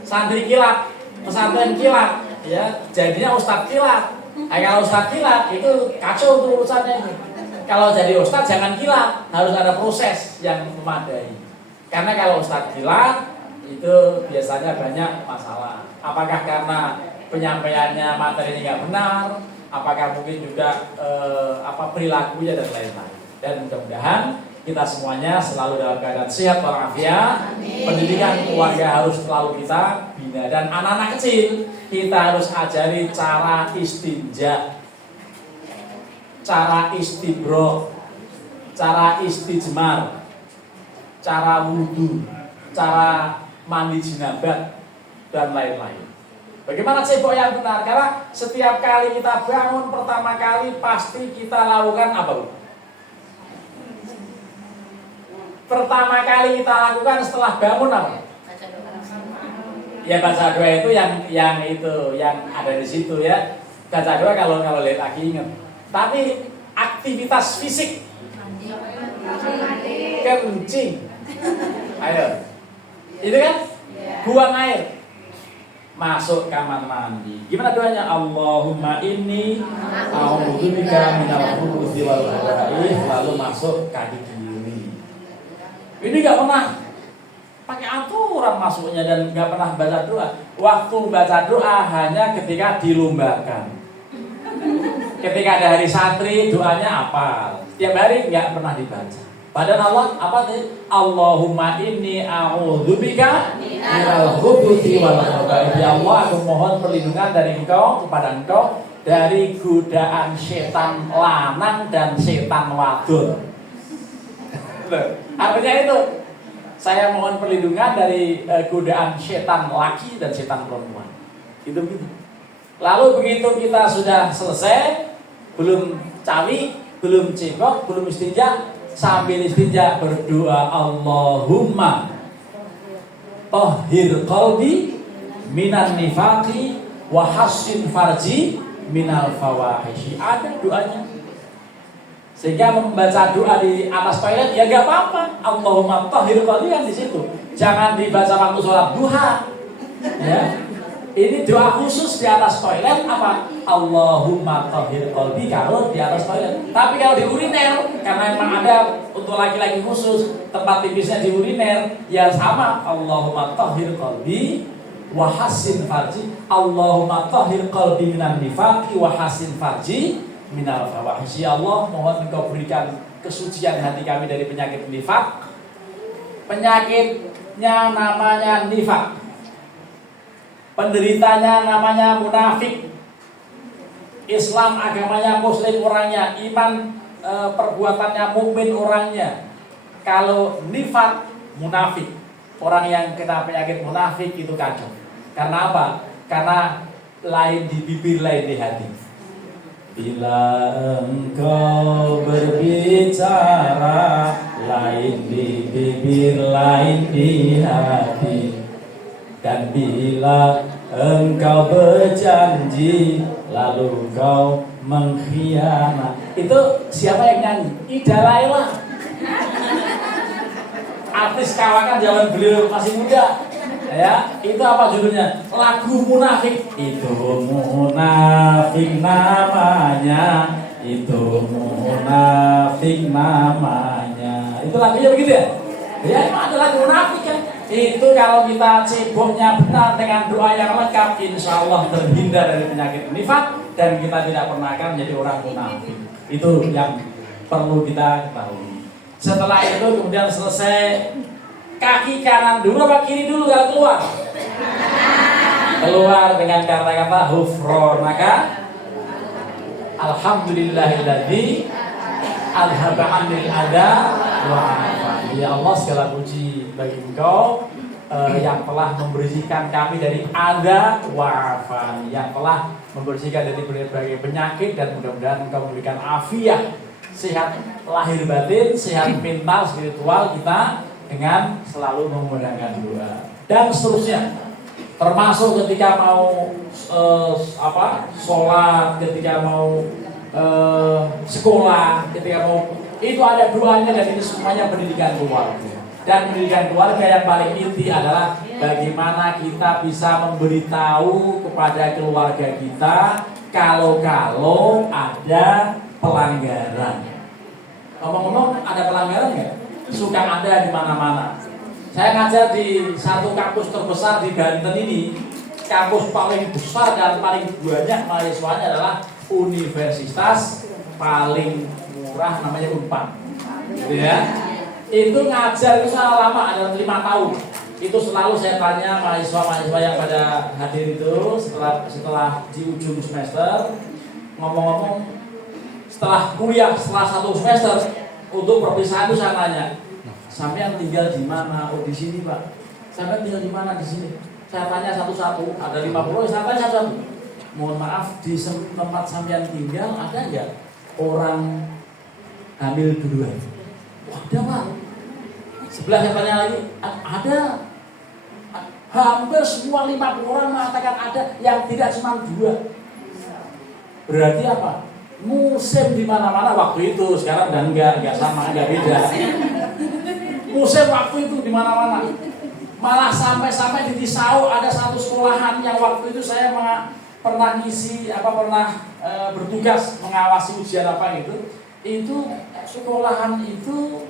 Santri kilat, pesantren kilat, ya jadinya ustadz kilat. Kalau ustadz kilat itu kacau tuh urusannya. Kalau jadi ustadz jangan kilat, harus ada proses yang memadai. Karena kalau ustadz kilat itu biasanya banyak masalah. Apakah karena penyampaiannya materinya nggak benar, apakah mungkin juga perilakunya dan lain-lain. Dan mudah-mudahan kita semuanya selalu dalam keadaan sehat walafiat. Pendidikan keluarga harus selalu kita bina, dan anak-anak kecil kita harus ajari cara istinja, cara istibro, cara istijmar, cara wudhu, cara mandi jinabat dan lain-lain. Bagaimana cebok yang benar? Karena setiap kali kita bangun pertama kali pasti kita lakukan apa? Pertama kali kita lakukan setelah bangun apa? Ya baca doa itu yang ada di situ ya. Baca doa kalau lihat lagi ingat. Tapi aktivitas fisik kencing. Ayo. Itu kan? Buang air. Masuk kamar mandi. Gimana doanya? Allahumma inni a'udzubika minal khubuthi wal khaba'ith. Lalu masuk kaki kiri. Ini enggak pernah pakai aturan masuknya dan enggak pernah baca doa. Waktu baca doa hanya ketika dilombakan. Ketika ada hari santri doanya apa? Setiap hari enggak pernah dibaca. Padahal Allah apa tadi? Allahumma inni a'udzubika minal khubuthi wal khaba'ith. Ya Allah, aku mohon perlindungan dari Engkau kepada Engkau dari godaan setan lanang dan setan wadon. Artinya itu, saya mohon perlindungan dari godaan setan laki dan setan perempuan. Gitu. Lalu begitu kita sudah selesai, belum cawi, belum cebok, belum istinja, sambil istinja berdoa Allahumma tahhir qalbi minan nifaqi wa hassin farji minal fawahishi. Ada doanya. Sehingga membaca doa di atas toilet ya enggak apa-apa. Allahumma tahhir qalbi yang di situ. Jangan dibaca waktu sholat duha. Ya. Ini doa khusus di atas toilet apa? Allahumma tahhir qalbi kalau di atas toilet. Tapi kalau di uriner, karena memang ada untuk laki-laki khusus tempat tipisnya di uriner, ya sama. Allahumma tahhir qalbi wa hassin farji. Allahumma tahhir qalbi minan nifaqi wa hassin farji minal fawahish. Ya Allah, mohon Engkau berikan kesucian hati kami dari penyakit nifaq. Penyakitnya namanya nifaq. Penderitanya namanya munafik. Islam agamanya, Muslim orangnya, iman perbuatannya mukmin orangnya. Kalau nifak munafik, orang yang kena penyakit munafik itu kacau. Karena apa? Karena lain di bibir, lain di hati. Bila engkau berbicara, lain di bibir, lain di hati. Dan bila engkau berjanji, lalu kau mengkhianat. Itu siapa yang nyanyi? Ida Laila. Artis kawakan zaman beliau masih muda. Ya, itu apa judulnya? Lagu Munafik. Itu munafik namanya. Itu munafik namanya. Itu lagunya begitu ya? Ya, itu ada lagu munafik kan? Itu kalau kita ceboknya benar dengan doa yang lengkap, insya Allah terhindar dari penyakit nifak dan kita tidak pernah akan menjadi orang munafik. Itu yang perlu kita ketahui. Setelah itu kemudian selesai, kaki kanan dulu apa kiri dulu kalau keluar? Keluar dengan kata-kata hufronaka alhamdulillahilladzi alhaba anil ada wa afani. Ya Allah, segala puji bagi Engkau yang telah membersihkan kami dari ada wa afani, yang telah membersihkan dari berbagai penyakit, dan mudah-mudahan Engkau memberikan afiat, sehat lahir batin, sehat mental spiritual kita dengan selalu menggunakan doa dan seterusnya. Termasuk ketika mau sholat, ketika mau sekolah, ketika mau, itu ada doanya, dan ini semuanya pendidikan keluarga. Dan pendidikan keluarga yang paling inti adalah bagaimana kita bisa memberitahu kepada keluarga kita kalau ada pelanggaran. Ngomong-ngomong, ada pelanggaran nggak? Suka ada di mana-mana. Saya ngajar di satu kampus terbesar di Banten ini, kampus paling besar dan paling banyak mahasiswanya adalah universitas paling murah, namanya Unpad. Gitu ya. Itu ngajar itu sangat lama, ada 5 tahun. Itu selalu saya tanya mahasiswa-mahasiswa yang pada hadir itu setelah di ujung semester, ngomong-ngomong, setelah kuliah, setelah 1 semester, untuk perpisahan itu saya tanya, sampean tinggal di mana? Oh, di sini Pak. Sampean tinggal di mana? Di sini. Saya tanya satu-satu, ada 50, saya tanya satu-satu. Mohon maaf, di tempat sampean tinggal ada nggak orang hamil duluan? Ada Pak. Sebelah saya tanya lagi, ada. Hampir semua 50 orang mengatakan ada, yang tidak cuma 2. Berarti apa? Musim di mana-mana waktu itu, sekarang udah enggak sama, enggak beda. Musim waktu itu di mana-mana. Malah sampai di Tisau ada satu sekolahan yang waktu itu saya pernah bertugas mengawasi ujian apa gitu. Itu sekolahan itu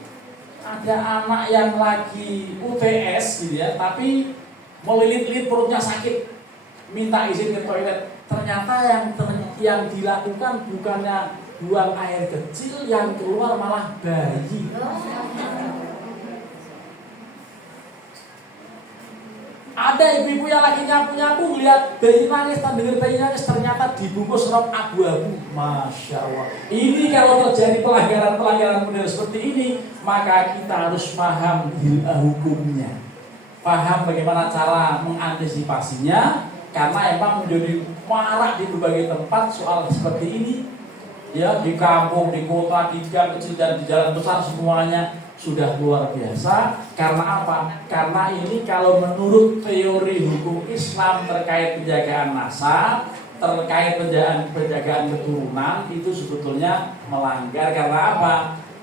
ada anak yang lagi UTS gitu ya, tapi melilit-lilit perutnya sakit, minta izin ke toilet. Ternyata yang dilakukan bukannya buang air kecil, yang keluar malah bayi. Ada ibu-ibu yang lagi nyapu-nyapu, lihat bayi nangis, dengar bayi nangis, ternyata dibungkus rok abu-abu. Masya Allah. Ini kalau terjadi pelanggaran model seperti ini, maka kita harus paham hukumnya, paham bagaimana cara mengantisipasinya. Karena emang menjadi marak di berbagai tempat soal seperti ini, ya, di kampung, di kota, di gang kecil dan di jalan besar, semuanya sudah luar biasa. Karena apa? Karena ini kalau menurut teori hukum Islam terkait penjagaan nasab, terkait penjagaan keturunan, itu sebetulnya melanggar. Karena apa?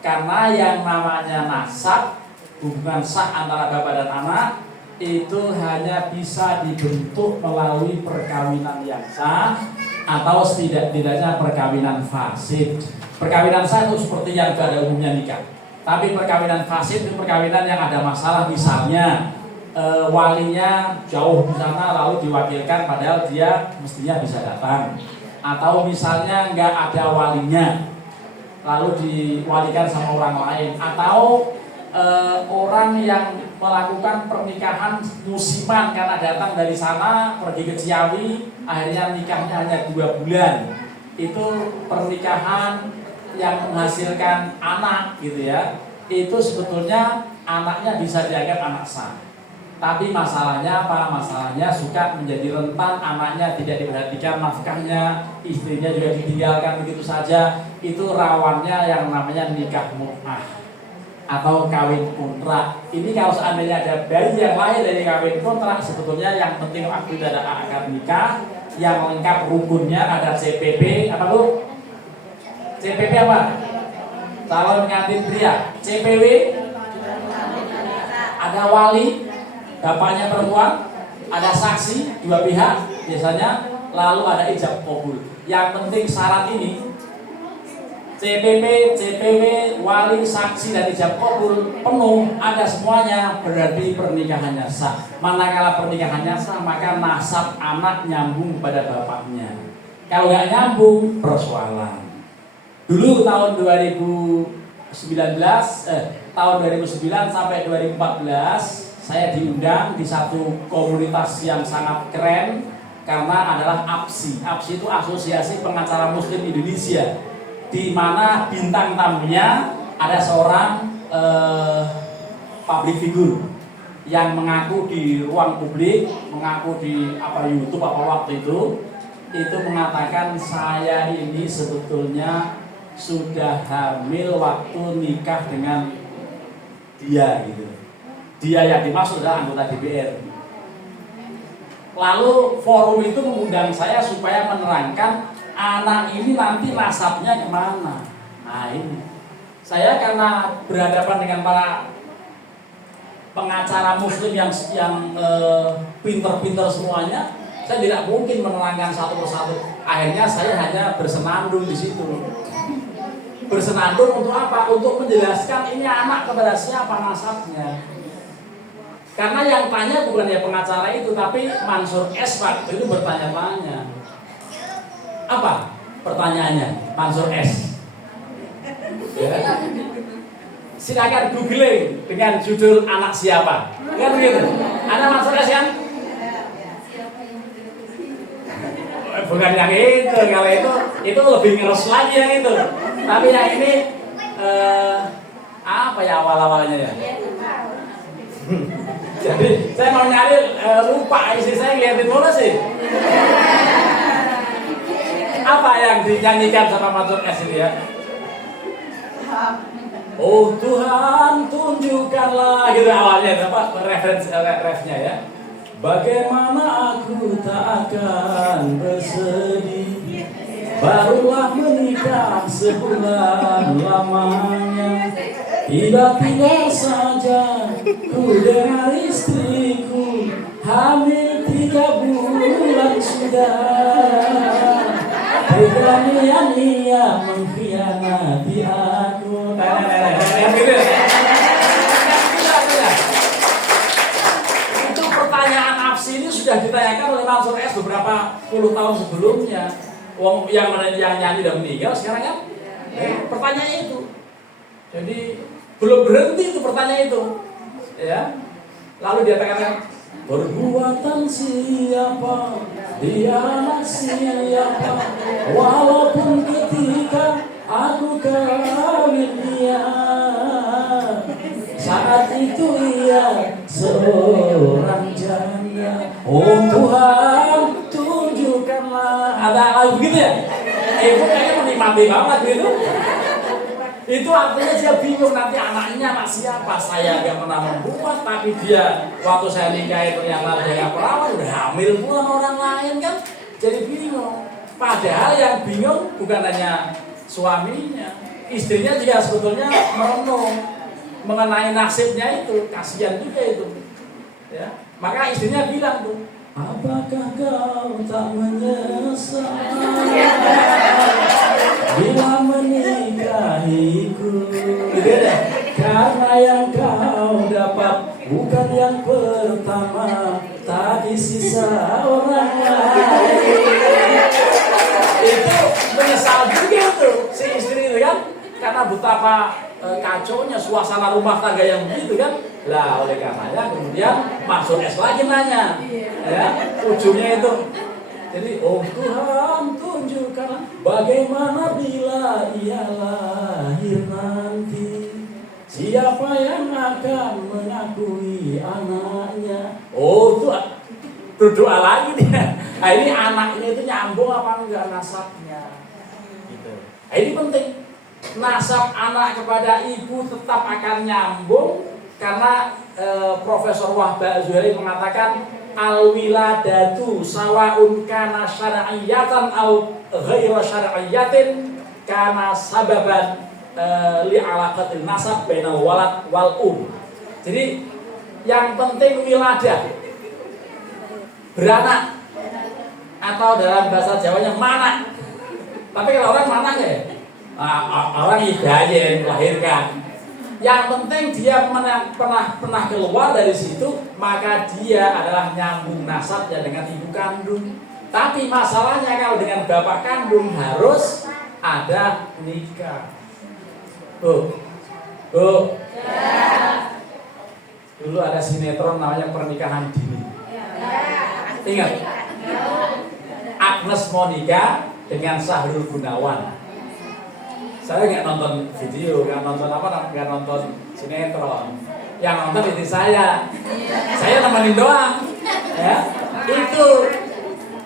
Karena yang namanya nasab, hubungan sah antara bapak dan anak, itu hanya bisa dibentuk melalui perkawinan yang sah atau setidak-tidaknya perkawinan fasid. Perkawinan sah itu seperti yang pada umumnya nikah. Tapi perkawinan fasid itu perkawinan yang ada masalah, misalnya walinya jauh di sana lalu diwakilkan padahal dia mestinya bisa datang. Atau misalnya nggak ada walinya lalu diwalikan sama orang lain. Atau orang yang melakukan pernikahan musiman karena datang dari sana pergi ke Ciawi, akhirnya nikahnya hanya 2 bulan. itu pernikahan yang menghasilkan anak gitu ya, itu sebetulnya anaknya bisa dianggap anak sah. Tapi masalahnya apa? Masalahnya suka menjadi rentan, anaknya tidak diperhatikan nafkahnya, istrinya juga ditinggalkan begitu saja. Itu rawannya yang namanya nikah mut'ah atau kawin kontrak. Ini kalau seandainya ada bayi yang lahir dari kawin kontrak, sebetulnya yang penting waktu itu ada akad nikah yang lengkap rukunnya, ada CPP apa Bu? CPP apa? Calon pengantin pria. CPW ada wali, bapaknya perempuan, ada saksi dua pihak biasanya, lalu ada ijab kabul. Yang penting syarat ini CPP, CPW, wali, saksi dan ijab kabul penuh, ada semuanya, berarti pernikahannya sah. Manakala pernikahannya sah, maka nasab anak nyambung pada bapaknya. Kalau nggak nyambung, persoalan. Dulu tahun 2009 sampai 2014 saya diundang di satu komunitas yang sangat keren karena adalah APSI. APSI itu Asosiasi Pengacara Muslim Indonesia, di mana bintang tamunya ada seorang public figure yang mengaku di ruang publik, mengaku di YouTube waktu itu mengatakan saya ini sebetulnya sudah hamil waktu nikah dengan dia gitu. Dia yang dimaksud adalah anggota DPR. Lalu forum itu mengundang saya supaya menerangkan anak ini nanti nasabnya kemana. Nah ini, saya karena berhadapan dengan para pengacara muslim yang pinter-pinter semuanya, saya tidak mungkin menerangkan satu persatu. Akhirnya saya hanya bersenandung di situ. Bersenandung untuk apa? Untuk menjelaskan ini anak kepada siapa nasabnya. Karena yang tanya bukan ya pengacara itu, tapi Mansur S waktu itu bertanya-tanya. Apa pertanyaannya Mansur S? Ya. Silakan googling dengan judul anak siapa, kan begitu? Ada Mansur S kan? Bukan yang itu, kalau itu lebih ngeres lagi yang itu. Tapi yang ini apa ya awal-awalnya ya? Jadi saya mau nyari lupa isi saya liatin dulu sih. Apa yang dinyanyikan sama Mansur S ini ya? Oh Tuhan tunjukkanlah, gitu awalnya apa refnya ya. Bagaimana aku tak akan bersedih, barulah menikah sebulan lamanya, tiba-tiba saja ku dengar istriku hamil 3 bulan sudah. Beranian ia mengkhianati aku. Itu pertanyaan APSI ini sudah ditanyakan oleh Mansur S beberapa puluh tahun sebelumnya. Wong yang nyanyi udah meninggal sekarang kan? Pertanyaannya itu. Jadi belum berhenti itu pertanyaan itu. Ya. Lalu dia katakan, perbuatan siapa, dia siapa, walaupun ketika aku kawin dia, saat itu ia seorang janda. Oh Tuhan tunjukkanlah. Ada lagu begitu ya? Ibu kayaknya menikmati banget gitu. Itu artinya dia bingung nanti anaknya anak siapa. Saya gak pernah membuat, tapi dia waktu saya nikah ternyata dia gak perawan, udah hamil pula orang lain kan. Jadi bingung. Padahal yang bingung bukan hanya suaminya, istrinya juga sebetulnya merenung mengenai nasibnya itu, kasihan juga itu. Ya, maka istrinya bilang tuh, apakah kau tak menyesal bila menikahiku? Karena yang kau dapat bukan yang pertama, tadi sisa orang lain. Itu menyesal juga tuh si istri itu kan, karena betapa kacaunya suasana rumah tangga yang begitu kan. Lah oleh karenanya kemudian Mansur S lagi nanya, ya ujungnya itu. Jadi, oh Tuhan tunjukkan bagaimana bila ia lahir nanti, siapa yang akan mengakui anaknya. Oh itu doa lagi dia. Nah, ini anaknya itu nyambung apa enggak nasabnya. Gitu. Nah, ini penting. Nasab anak kepada ibu tetap akan nyambung karena Profesor Wahbah Zuhairi mengatakan al-wiladatu sawaun kana syar'iyatan au ghaira syar'iyatin kana sababan li alaqatil nasab bainal walad wal Jadi yang penting wiladah, beranak, atau dalam bahasa Jawanya mana. Tapi kalau orang mana ya? Orang ibadah melahirkan. Yang penting dia pernah keluar dari situ, maka dia adalah nyambung nasabnya dengan ibu kandung. Tapi masalahnya kalau dengan bapak kandung harus ada nikah. Dulu ada sinetron namanya Pernikahan Dini. Ingat? Agnes Monica dengan Sahrul Gunawan. Saya nggak nonton video, nggak nonton sinetron. Yang nonton itu saya nemenin doang. Ya, itu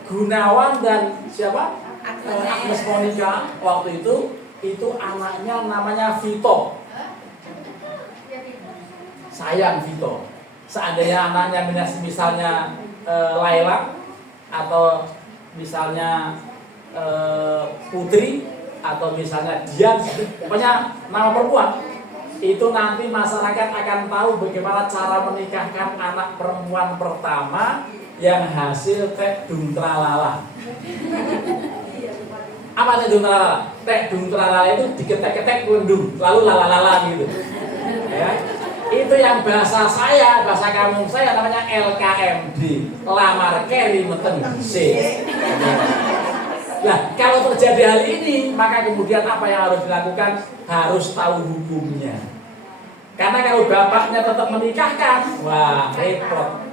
Gunawan dan siapa? Agnes Monica waktu itu anaknya namanya Vito. Sayang Vito. Seandainya anaknya misalnya Laila atau misalnya Putri atau misalnya Dian, pokoknya nama perempuan, itu nanti masyarakat akan tahu bagaimana cara menikahkan anak perempuan pertama yang hasil tek dung tralala. Apa tek dung tralala? Tek dung tralala itu diketek-ketek kundung, lalu lalalala gitu. Ya. Itu yang bahasa kampung saya namanya LKMD, lamar keri meten C. Nah, kalau terjadi hal ini, maka kemudian apa yang harus dilakukan? Harus tahu hukumnya. Karena kalau bapaknya tetap menikahkan, wah repot.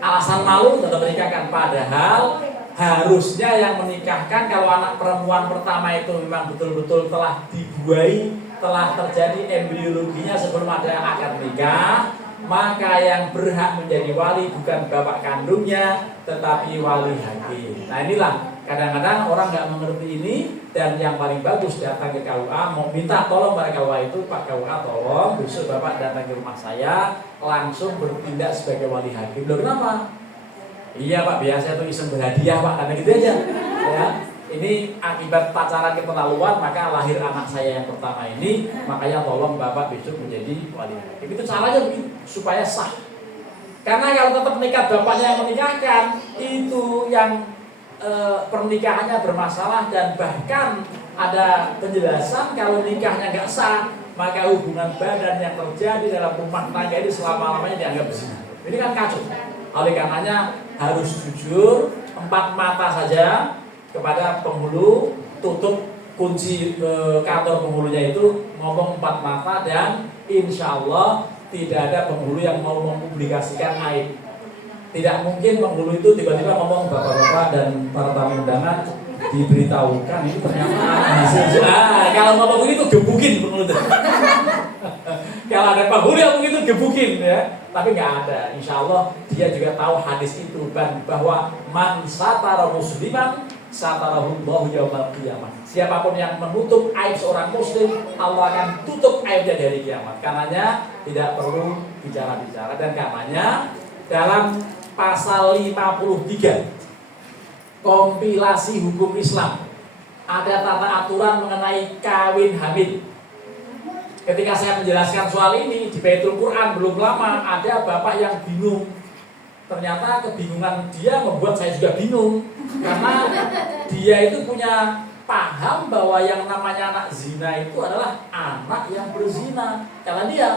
Alasan malu tetap menikahkan. Padahal harusnya yang menikahkan kalau anak perempuan pertama itu memang betul-betul telah dibuai, telah terjadi embriologinya sebelum ada akad nikah, maka yang berhak menjadi wali bukan bapak kandungnya, tetapi wali hakim. Nah inilah kadang-kadang orang nggak mengerti ini, dan yang paling bagus datang ke KUA, mau minta tolong pada KUA itu, Pak KUA tolong besok bapak datang ke rumah saya, langsung bertindak sebagai wali hakim. Loh kenapa? Iya Pak, biasa itu iseng berhadiah Pak, karena gitu aja. Ya, ini akibat pacaran keterlaluan, maka lahir anak saya yang pertama ini, makanya tolong bapak besok menjadi wali hakim. Itu caranya begitu, supaya sah. Karena kalau tetap nikah bapaknya yang menikahkan, itu yang pernikahannya bermasalah, dan bahkan ada penjelasan kalau nikahnya nggak sah, maka hubungan badan yang terjadi dalam rumah tangga ini selama-lamanya dianggap berzina. Ini kan kacau. Oleh karenanya harus jujur, 4 mata saja kepada penghulu, tutup kunci kantor penghulunya itu, ngomong 4 mata, dan insya Allah tidak ada penghulu yang mau mempublikasikan aib. Tidak mungkin penghulu itu tiba-tiba ngomong bapak-bapak dan para tamu undangan diberitahukan ini ternyata hasil. Kalau ngomong begitu gebukin penghulu. Kalau ada penghulu yang begitu gebukin ya. Tapi nggak ada. Insya Allah dia juga tahu hadis itu, bahwa man satara musliman satarahullahu yaumal qiyamah. Siapapun yang menutup aib seorang muslim, Allah akan tutup aibnya dari kiamat. Karenanya tidak perlu bicara-bicara, dan karenanya dalam pasal 53 kompilasi hukum Islam ada tata aturan mengenai kawin hamil. Ketika saya menjelaskan soal ini di Baitul Quran belum lama, ada bapak yang bingung. Ternyata kebingungan dia membuat saya juga bingung, karena dia itu punya paham bahwa yang namanya anak zina itu adalah anak yang berzina, karena dia.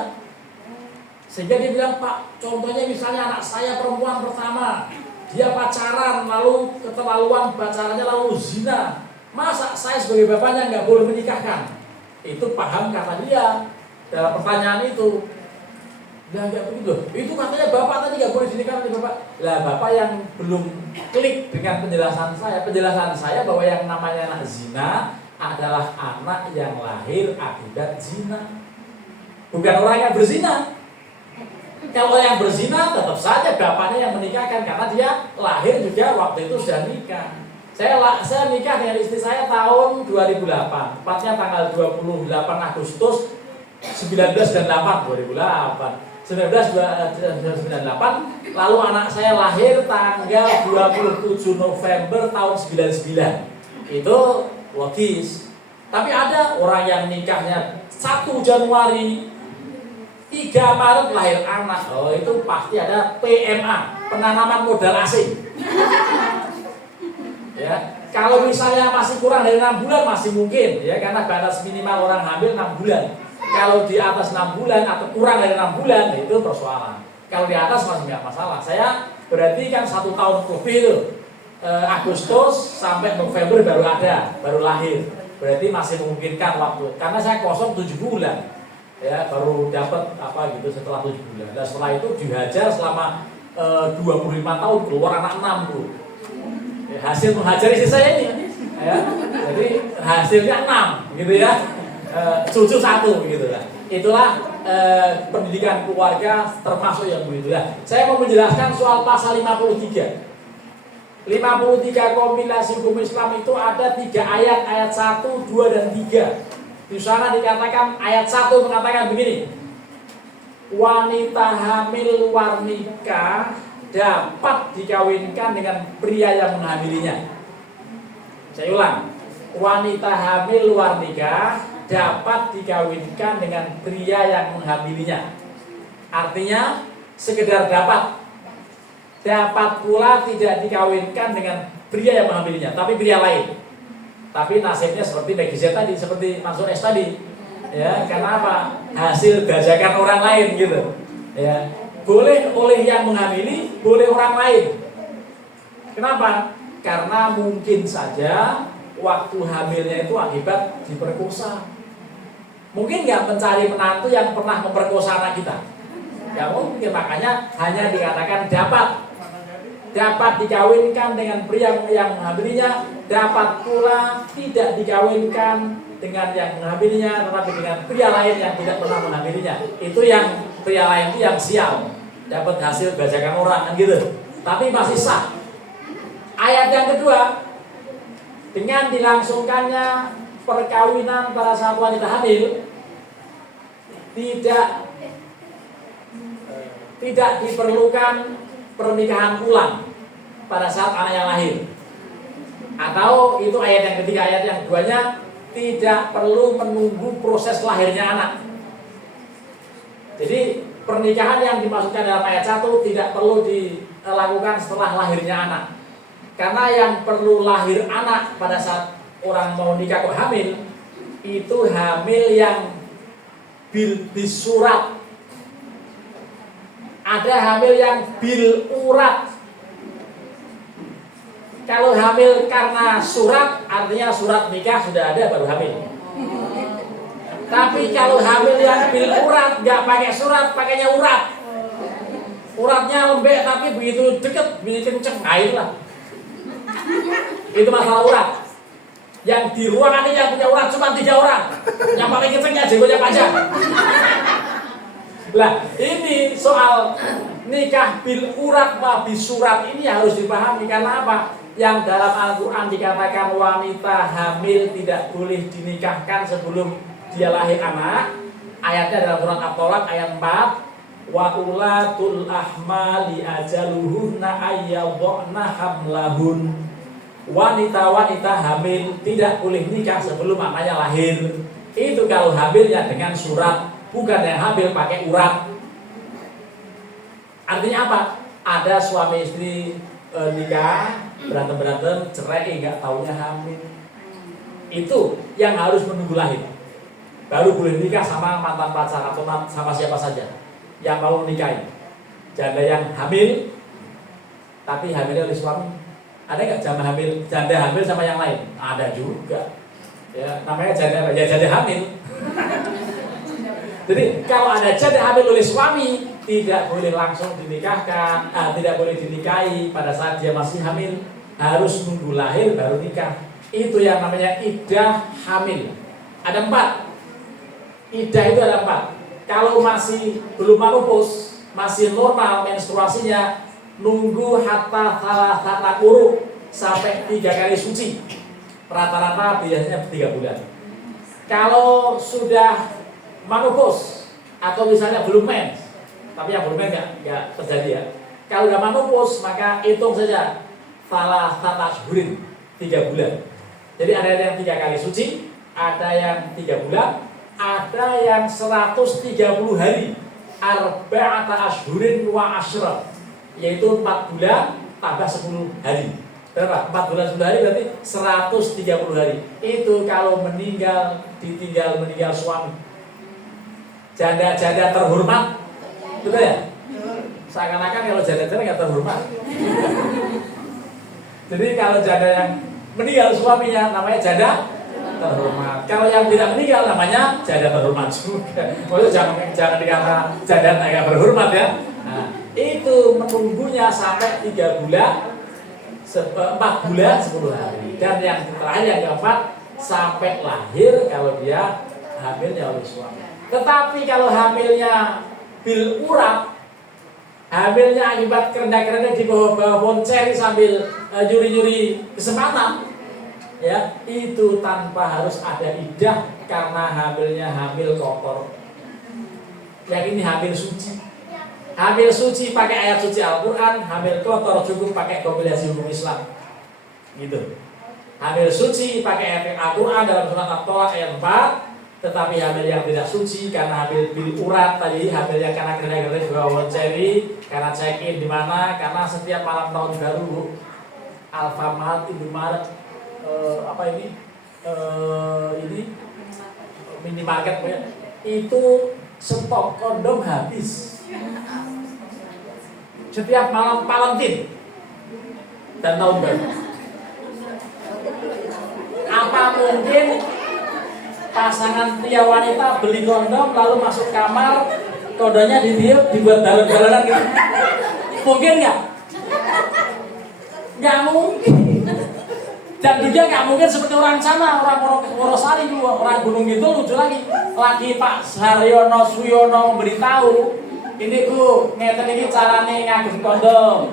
Sehingga dia bilang, Pak, contohnya misalnya anak saya perempuan pertama, dia pacaran, lalu keterlaluan pacarannya, lalu zina. Masa saya sebagai bapaknya nggak boleh menikahkan? Itu paham kata dia dalam pertanyaan itu. Lah nggak begitu. Itu katanya bapak tadi nggak boleh dinikahkan oleh bapak. Lah bapak yang belum klik dengan penjelasan saya. Penjelasan saya bahwa yang namanya anak zina adalah anak yang lahir akibat zina, bukan orang yang berzina. Kalau yang berzina tetap saja bapaknya yang menikahkan karena dia lahir juga waktu itu sudah nikah. Saya nikah dengan istri saya tahun 2008, tepatnya tanggal 28 Agustus 1998, 1998, lalu anak saya lahir tanggal 27 November tahun 99. Itu logis. Tapi ada orang yang nikahnya 1 Januari, 3 Maret lahir anak. Oh, itu pasti ada PMA, penanaman modal asing. Ya, kalau misalnya masih kurang dari 6 bulan masih mungkin, ya, karena batas minimal orang hamil 6 bulan. Kalau di atas 6 bulan atau kurang dari 6 bulan itu persoalan. Kalau di atas masih nggak masalah. Saya berarti kan 1 tahun lebih itu, Agustus sampai November baru lahir. Berarti masih memungkinkan waktu. Karena saya kosong 7 bulan, ya, baru dapat apa gitu setelah 7 bulan. Dan setelah itu dihajar selama 25 tahun, keluar anak 6 tuh. Hasil menghajar istri saya ini, ya. Jadi hasilnya 6 gitu ya, cucu 1 gitu lah. Itulah pendidikan keluarga termasuk yang begitu ya. Saya mau menjelaskan soal pasal 53 kompilasi hukum Islam itu ada 3 ayat 1, 2, dan 3. Di sana dikatakan ayat 1 mengatakan begini: wanita hamil luar nikah dapat dikawinkan dengan pria yang menghamilinya. Saya ulang, wanita hamil luar nikah dapat dikawinkan dengan pria yang menghamilinya. Artinya sekedar dapat pula tidak dikawinkan dengan pria yang menghamilinya, tapi pria lain. Tapi nasibnya seperti Maggie Z tadi, seperti Mansur S tadi, ya, karena apa? Hasil bajakan orang lain gitu, ya. Boleh oleh yang menghamili, boleh orang lain. Kenapa? Karena mungkin saja waktu hamilnya itu akibat diperkosa. Mungkin nggak mencari menantu yang pernah memperkosa anak kita. Ya mungkin, makanya hanya dikatakan dapat dikawinkan dengan pria yang menghamilinya, dapat pula tidak dikawinkan dengan yang menghamilinya, tetapi dengan pria lain yang tidak pernah menghamilinya. Itu yang pria lain itu yang sial, dapat hasil bajakan orang kan gitu. Tapi masih sah. Ayat yang kedua, dengan dilangsungkannya perkawinan pada saat wanita hamil, tidak diperlukan pernikahan ulang pada saat anaknya lahir. Atau itu ayat yang ketiga, ayat yang keduanya, tidak perlu menunggu proses lahirnya anak. Jadi pernikahan yang dimaksudkan dalam ayat 1 tidak perlu dilakukan setelah lahirnya anak. Karena yang perlu lahir anak pada saat orang mau nikah kok hamil, itu hamil yang bil surat. Ada hamil yang bil urat. Kalau hamil karena surat, artinya surat nikah sudah ada baru hamil. Tapi kalau hamil yang bil urat, nggak pakai surat, pakainya urat. Uratnya lembek tapi begitu deket, begitu kenceng, nah itulah. Itu masalah urat. Yang di ruangan ini yang punya urat cuma 3 orang. Yang paling kencengnya jenggotnya panjang. Lah, ini soal nikah bil urat wa bisurat ini harus dipahami. Karena apa? Yang dalam Al-Quran dikatakan wanita hamil tidak boleh dinikahkan sebelum dia lahir anak. Ayatnya dalam surat At-Tolak ayat 4, wa ulatul ahmali ajaluhunna ayyadhna hamlahun. Wanita-wanita hamil tidak boleh nikah sebelum anaknya lahir. Itu kalau hamilnya dengan surat, bukan yang hamil pakai urat. Artinya apa? Ada suami istri nikah, berantem, cerai, nggak taunya hamil. Itu yang harus menunggu lahir. Baru boleh nikah sama mantan pacar atau sama siapa saja yang mau menikahi. Janda yang hamil, tapi hamilnya oleh suami. Ada nggak janda hamil sama yang lain? Ada juga. Ya, namanya janda hamil. Jadi kalau ada janda hamil oleh suami, tidak boleh langsung dinikahkan, tidak boleh dinikahi pada saat dia masih hamil, harus nunggu lahir baru nikah. Itu yang namanya iddah hamil. Ada 4. Iddah itu ada 4. Kalau masih belum menopause, masih normal menstruasinya, nunggu hatta salah quru sampai 3 kali suci. Rata-rata biasanya 3 bulan. Kalau sudah menopause atau misalnya belum mens, tapi yang belum mens nggak terjadi ya. Kalau sudah menopause maka hitung saja salah syurin 3 bulan. Jadi ada yang 3 kali suci, ada yang 3 bulan, ada yang 130 hari. Arba'ata asyhurin wa asyra, yaitu 4 bulan tambah 10 hari. Berapa? 4 bulan 10 hari berarti 130 hari. Itu kalau ditinggal meninggal suami. Janda-janda terhormat, betul ya? Seakan-akan kalau janda-janda nggak terhormat. Jadi kalau janda yang meninggal suaminya namanya janda terhormat. Kalau yang tidak meninggal namanya janda terhormat juga. Maksudnya jangan dikata janda tidak berhormat ya. Nah, itu menunggunya sampai 3 bulan, 4 bulan 10 hari. Dan yang terakhir yang keempat sampai lahir kalau dia hamilnya oleh suami. Tetapi kalau hamilnya bil urat, hamilnya akibat kerenda-kerenda di bawah pohon ceri sambil nyuri-nyuri kesempatan, ya itu tanpa harus ada iddah karena hamilnya hamil kotor. Yang ini hamil suci. Hamil suci pakai ayat suci Al-Quran, hamil kotor cukup pakai kompilasi hukum Islam. Gitu. Hamil suci pakai ayat Al-Quran dalam surat At-Tolak ayat 4. Tetapi hamil yang tidak suci karena hamil bil urat tadi, hamilnya karena kerja-kerja di bawah ceri, karena check-in di mana, karena setiap malam tahun baru Alfamart, Indomaret, minimarket itu stok kondom habis. Setiap malam Valentine dan tahun baru. Apa mungkin pasangan pria wanita beli kondom lalu masuk kamar, kondomnya ditiup, dibuat balon-balonan gitu? Mungkin nggak? Nggak mungkin. Dan juga nggak mungkin seperti orang sana, orang Morosari dulu, orang Gunung gitu lucu lagi Pak Saryono Suyono memberitahu, ini ku ngeten iki carane ngagem kondom.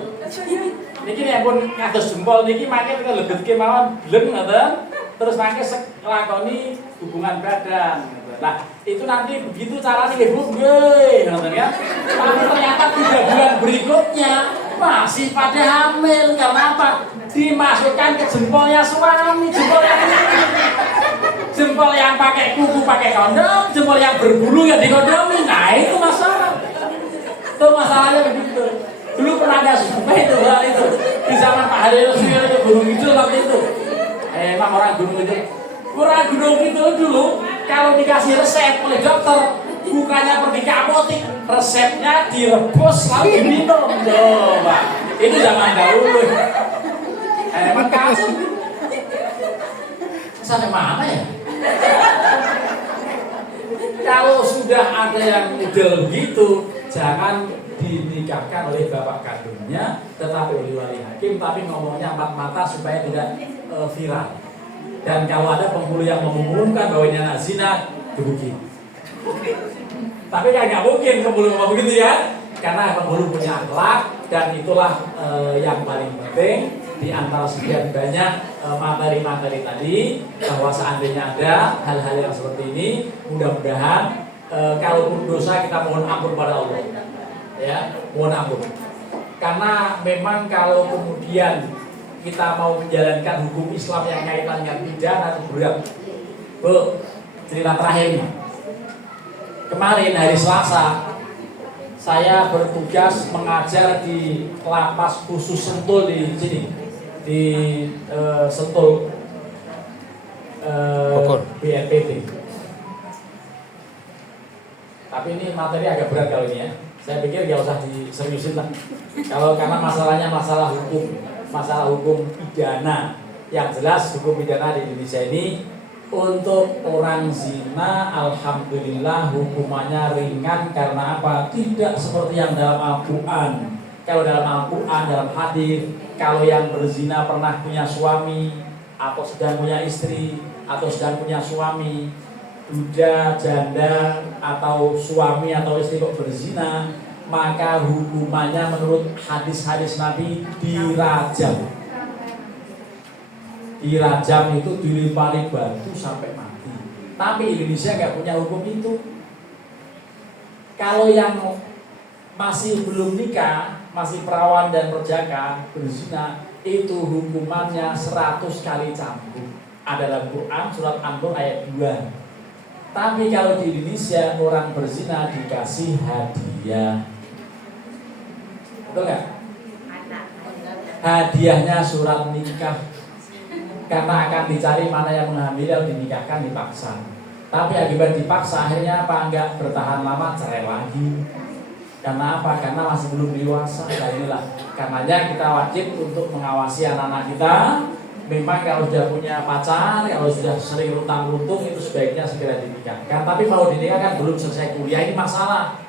Niki nek pun ngados jempol niki makin lebetke mawon bleng ngoten. Terus makin lakoni hubungan badan. Nah, itu nanti begitu caranya ibu gue, ya. Tapi ternyata 3 bulan berikutnya masih pada hamil. Karena apa? Dimasukkan ke jempolnya suami, jempol yang pakai kuku pakai kondom, jempol yang berbulu yang dikondomin. Nah, itu masalah. Itu masalahnya begitu. Dulu pernah ada survei itu hal itu di zaman Pak Haryono Suyono Gunung Kidul waktu itu. Emang orang Gunung itu dulu kalau dikasih resep oleh dokter bukannya pergi ke apotek, resepnya direbus lalu diminum. Coba itu zaman dahulu. Emang kasih sampai mana ya? Kalau sudah ada yang model begitu, jangan dinikahkan oleh bapak kandungnya, tetapi oleh wali hakim. Tapi ngomongnya 4 mata supaya tidak viral. Dan kalau ada penghulu yang mengumumkan bahwa ini anak zina, dibuki. Tapi kan nggak mungkin penghulu ngomong begitu ya, karena penghulu punya akhlak dan itulah yang paling penting di antara sekian banyak materi-materi tadi, bahwa seandainya ada hal-hal yang seperti ini, mudah-mudahan kalaupun dosa kita mohon ampun pada Allah, ya mohon ampun. Karena memang kalau kemudian kita mau menjalankan hukum Islam yang kaitan dengan pidana atau berat. Bu, cerita terakhir nih. Kemarin hari Selasa saya bertugas mengajar di lapas khusus Sentul di sini, di Sentul BNPT. Tapi ini materi agak berat kali ini ya. Saya pikir gak usah diseriusin lah. Kalau karena masalahnya masalah hukum pidana. Yang jelas hukum pidana di Indonesia ini Untuk orang zina, alhamdulillah hukumannya ringan. Karena apa? Tidak seperti yang dalam Al-Quran. Kalau dalam Al-Quran, dalam hadis, kalau yang berzina pernah punya suami, atau sedang punya istri, atau sedang punya suami, duda, janda, atau suami atau istri kok berzina, maka hukumannya menurut hadis-hadis Nabi dirajam. Dirajam itu dilempari batu sampai mati. Tapi Indonesia nggak punya hukum itu. Kalau yang masih belum nikah, masih perawan dan perjaka berzina, itu hukumannya 100 kali cambuk. Ada dalam Quran surat An-Nur ayat 2. Tapi kalau di Indonesia orang berzina dikasih hadiah. Betul nggak? Hadiahnya surat nikah. Karena akan dicari mana yang menghamili atau dinikahkan dipaksa. Tapi akibat dipaksa akhirnya apa? Enggak bertahan lama, cerai lagi. Karena apa? Karena masih belum dewasa. Nah inilah karenanya kita wajib untuk mengawasi anak-anak kita. Memang kalau sudah punya pacar, kalau sudah sering luntang-luntung itu sebaiknya segera dinikahkan. Tapi mau dinikahkan belum selesai kuliah, ini masalah.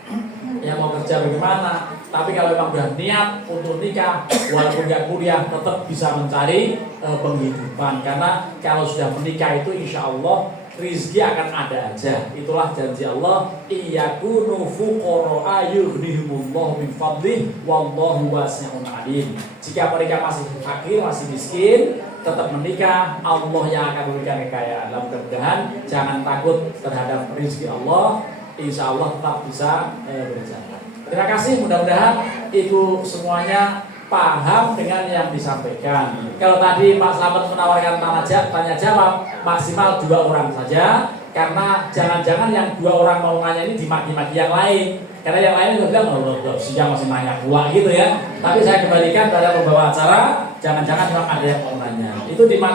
Yang mau kerja bagaimana? Tapi kalau memang sudah niat untuk nikah, walaupun nggak kuliah, tetap bisa mencari penghidupan. Karena kalau sudah menikah itu insya Allah rizki akan ada aja. Itulah janji Allah, iyakunu fuqara yughnihimullahu min fadlih wallahu wasi'un alim. Jika mereka masih fakir, masih miskin, tetap menikah, Allah yang akan memberikan kekayaan. Mudah-mudahan jangan takut terhadap rizki Allah, insya Allah tetap bisa berjalan. Terima kasih, mudah-mudahan itu semuanya paham dengan yang disampaikan. Kalau tadi Pak Slamet menawarkan tanya jawab maksimal 2 orang saja, karena jangan-jangan yang 2 orang mau nanya ini dimaki-maki yang lain. Karena yang lain juga bilang, oh, siang masih nanya gua gitu ya. Tapi saya kembalikan pada pembawa acara, jangan-jangan memang ada yang mau nanya. Itu di mana?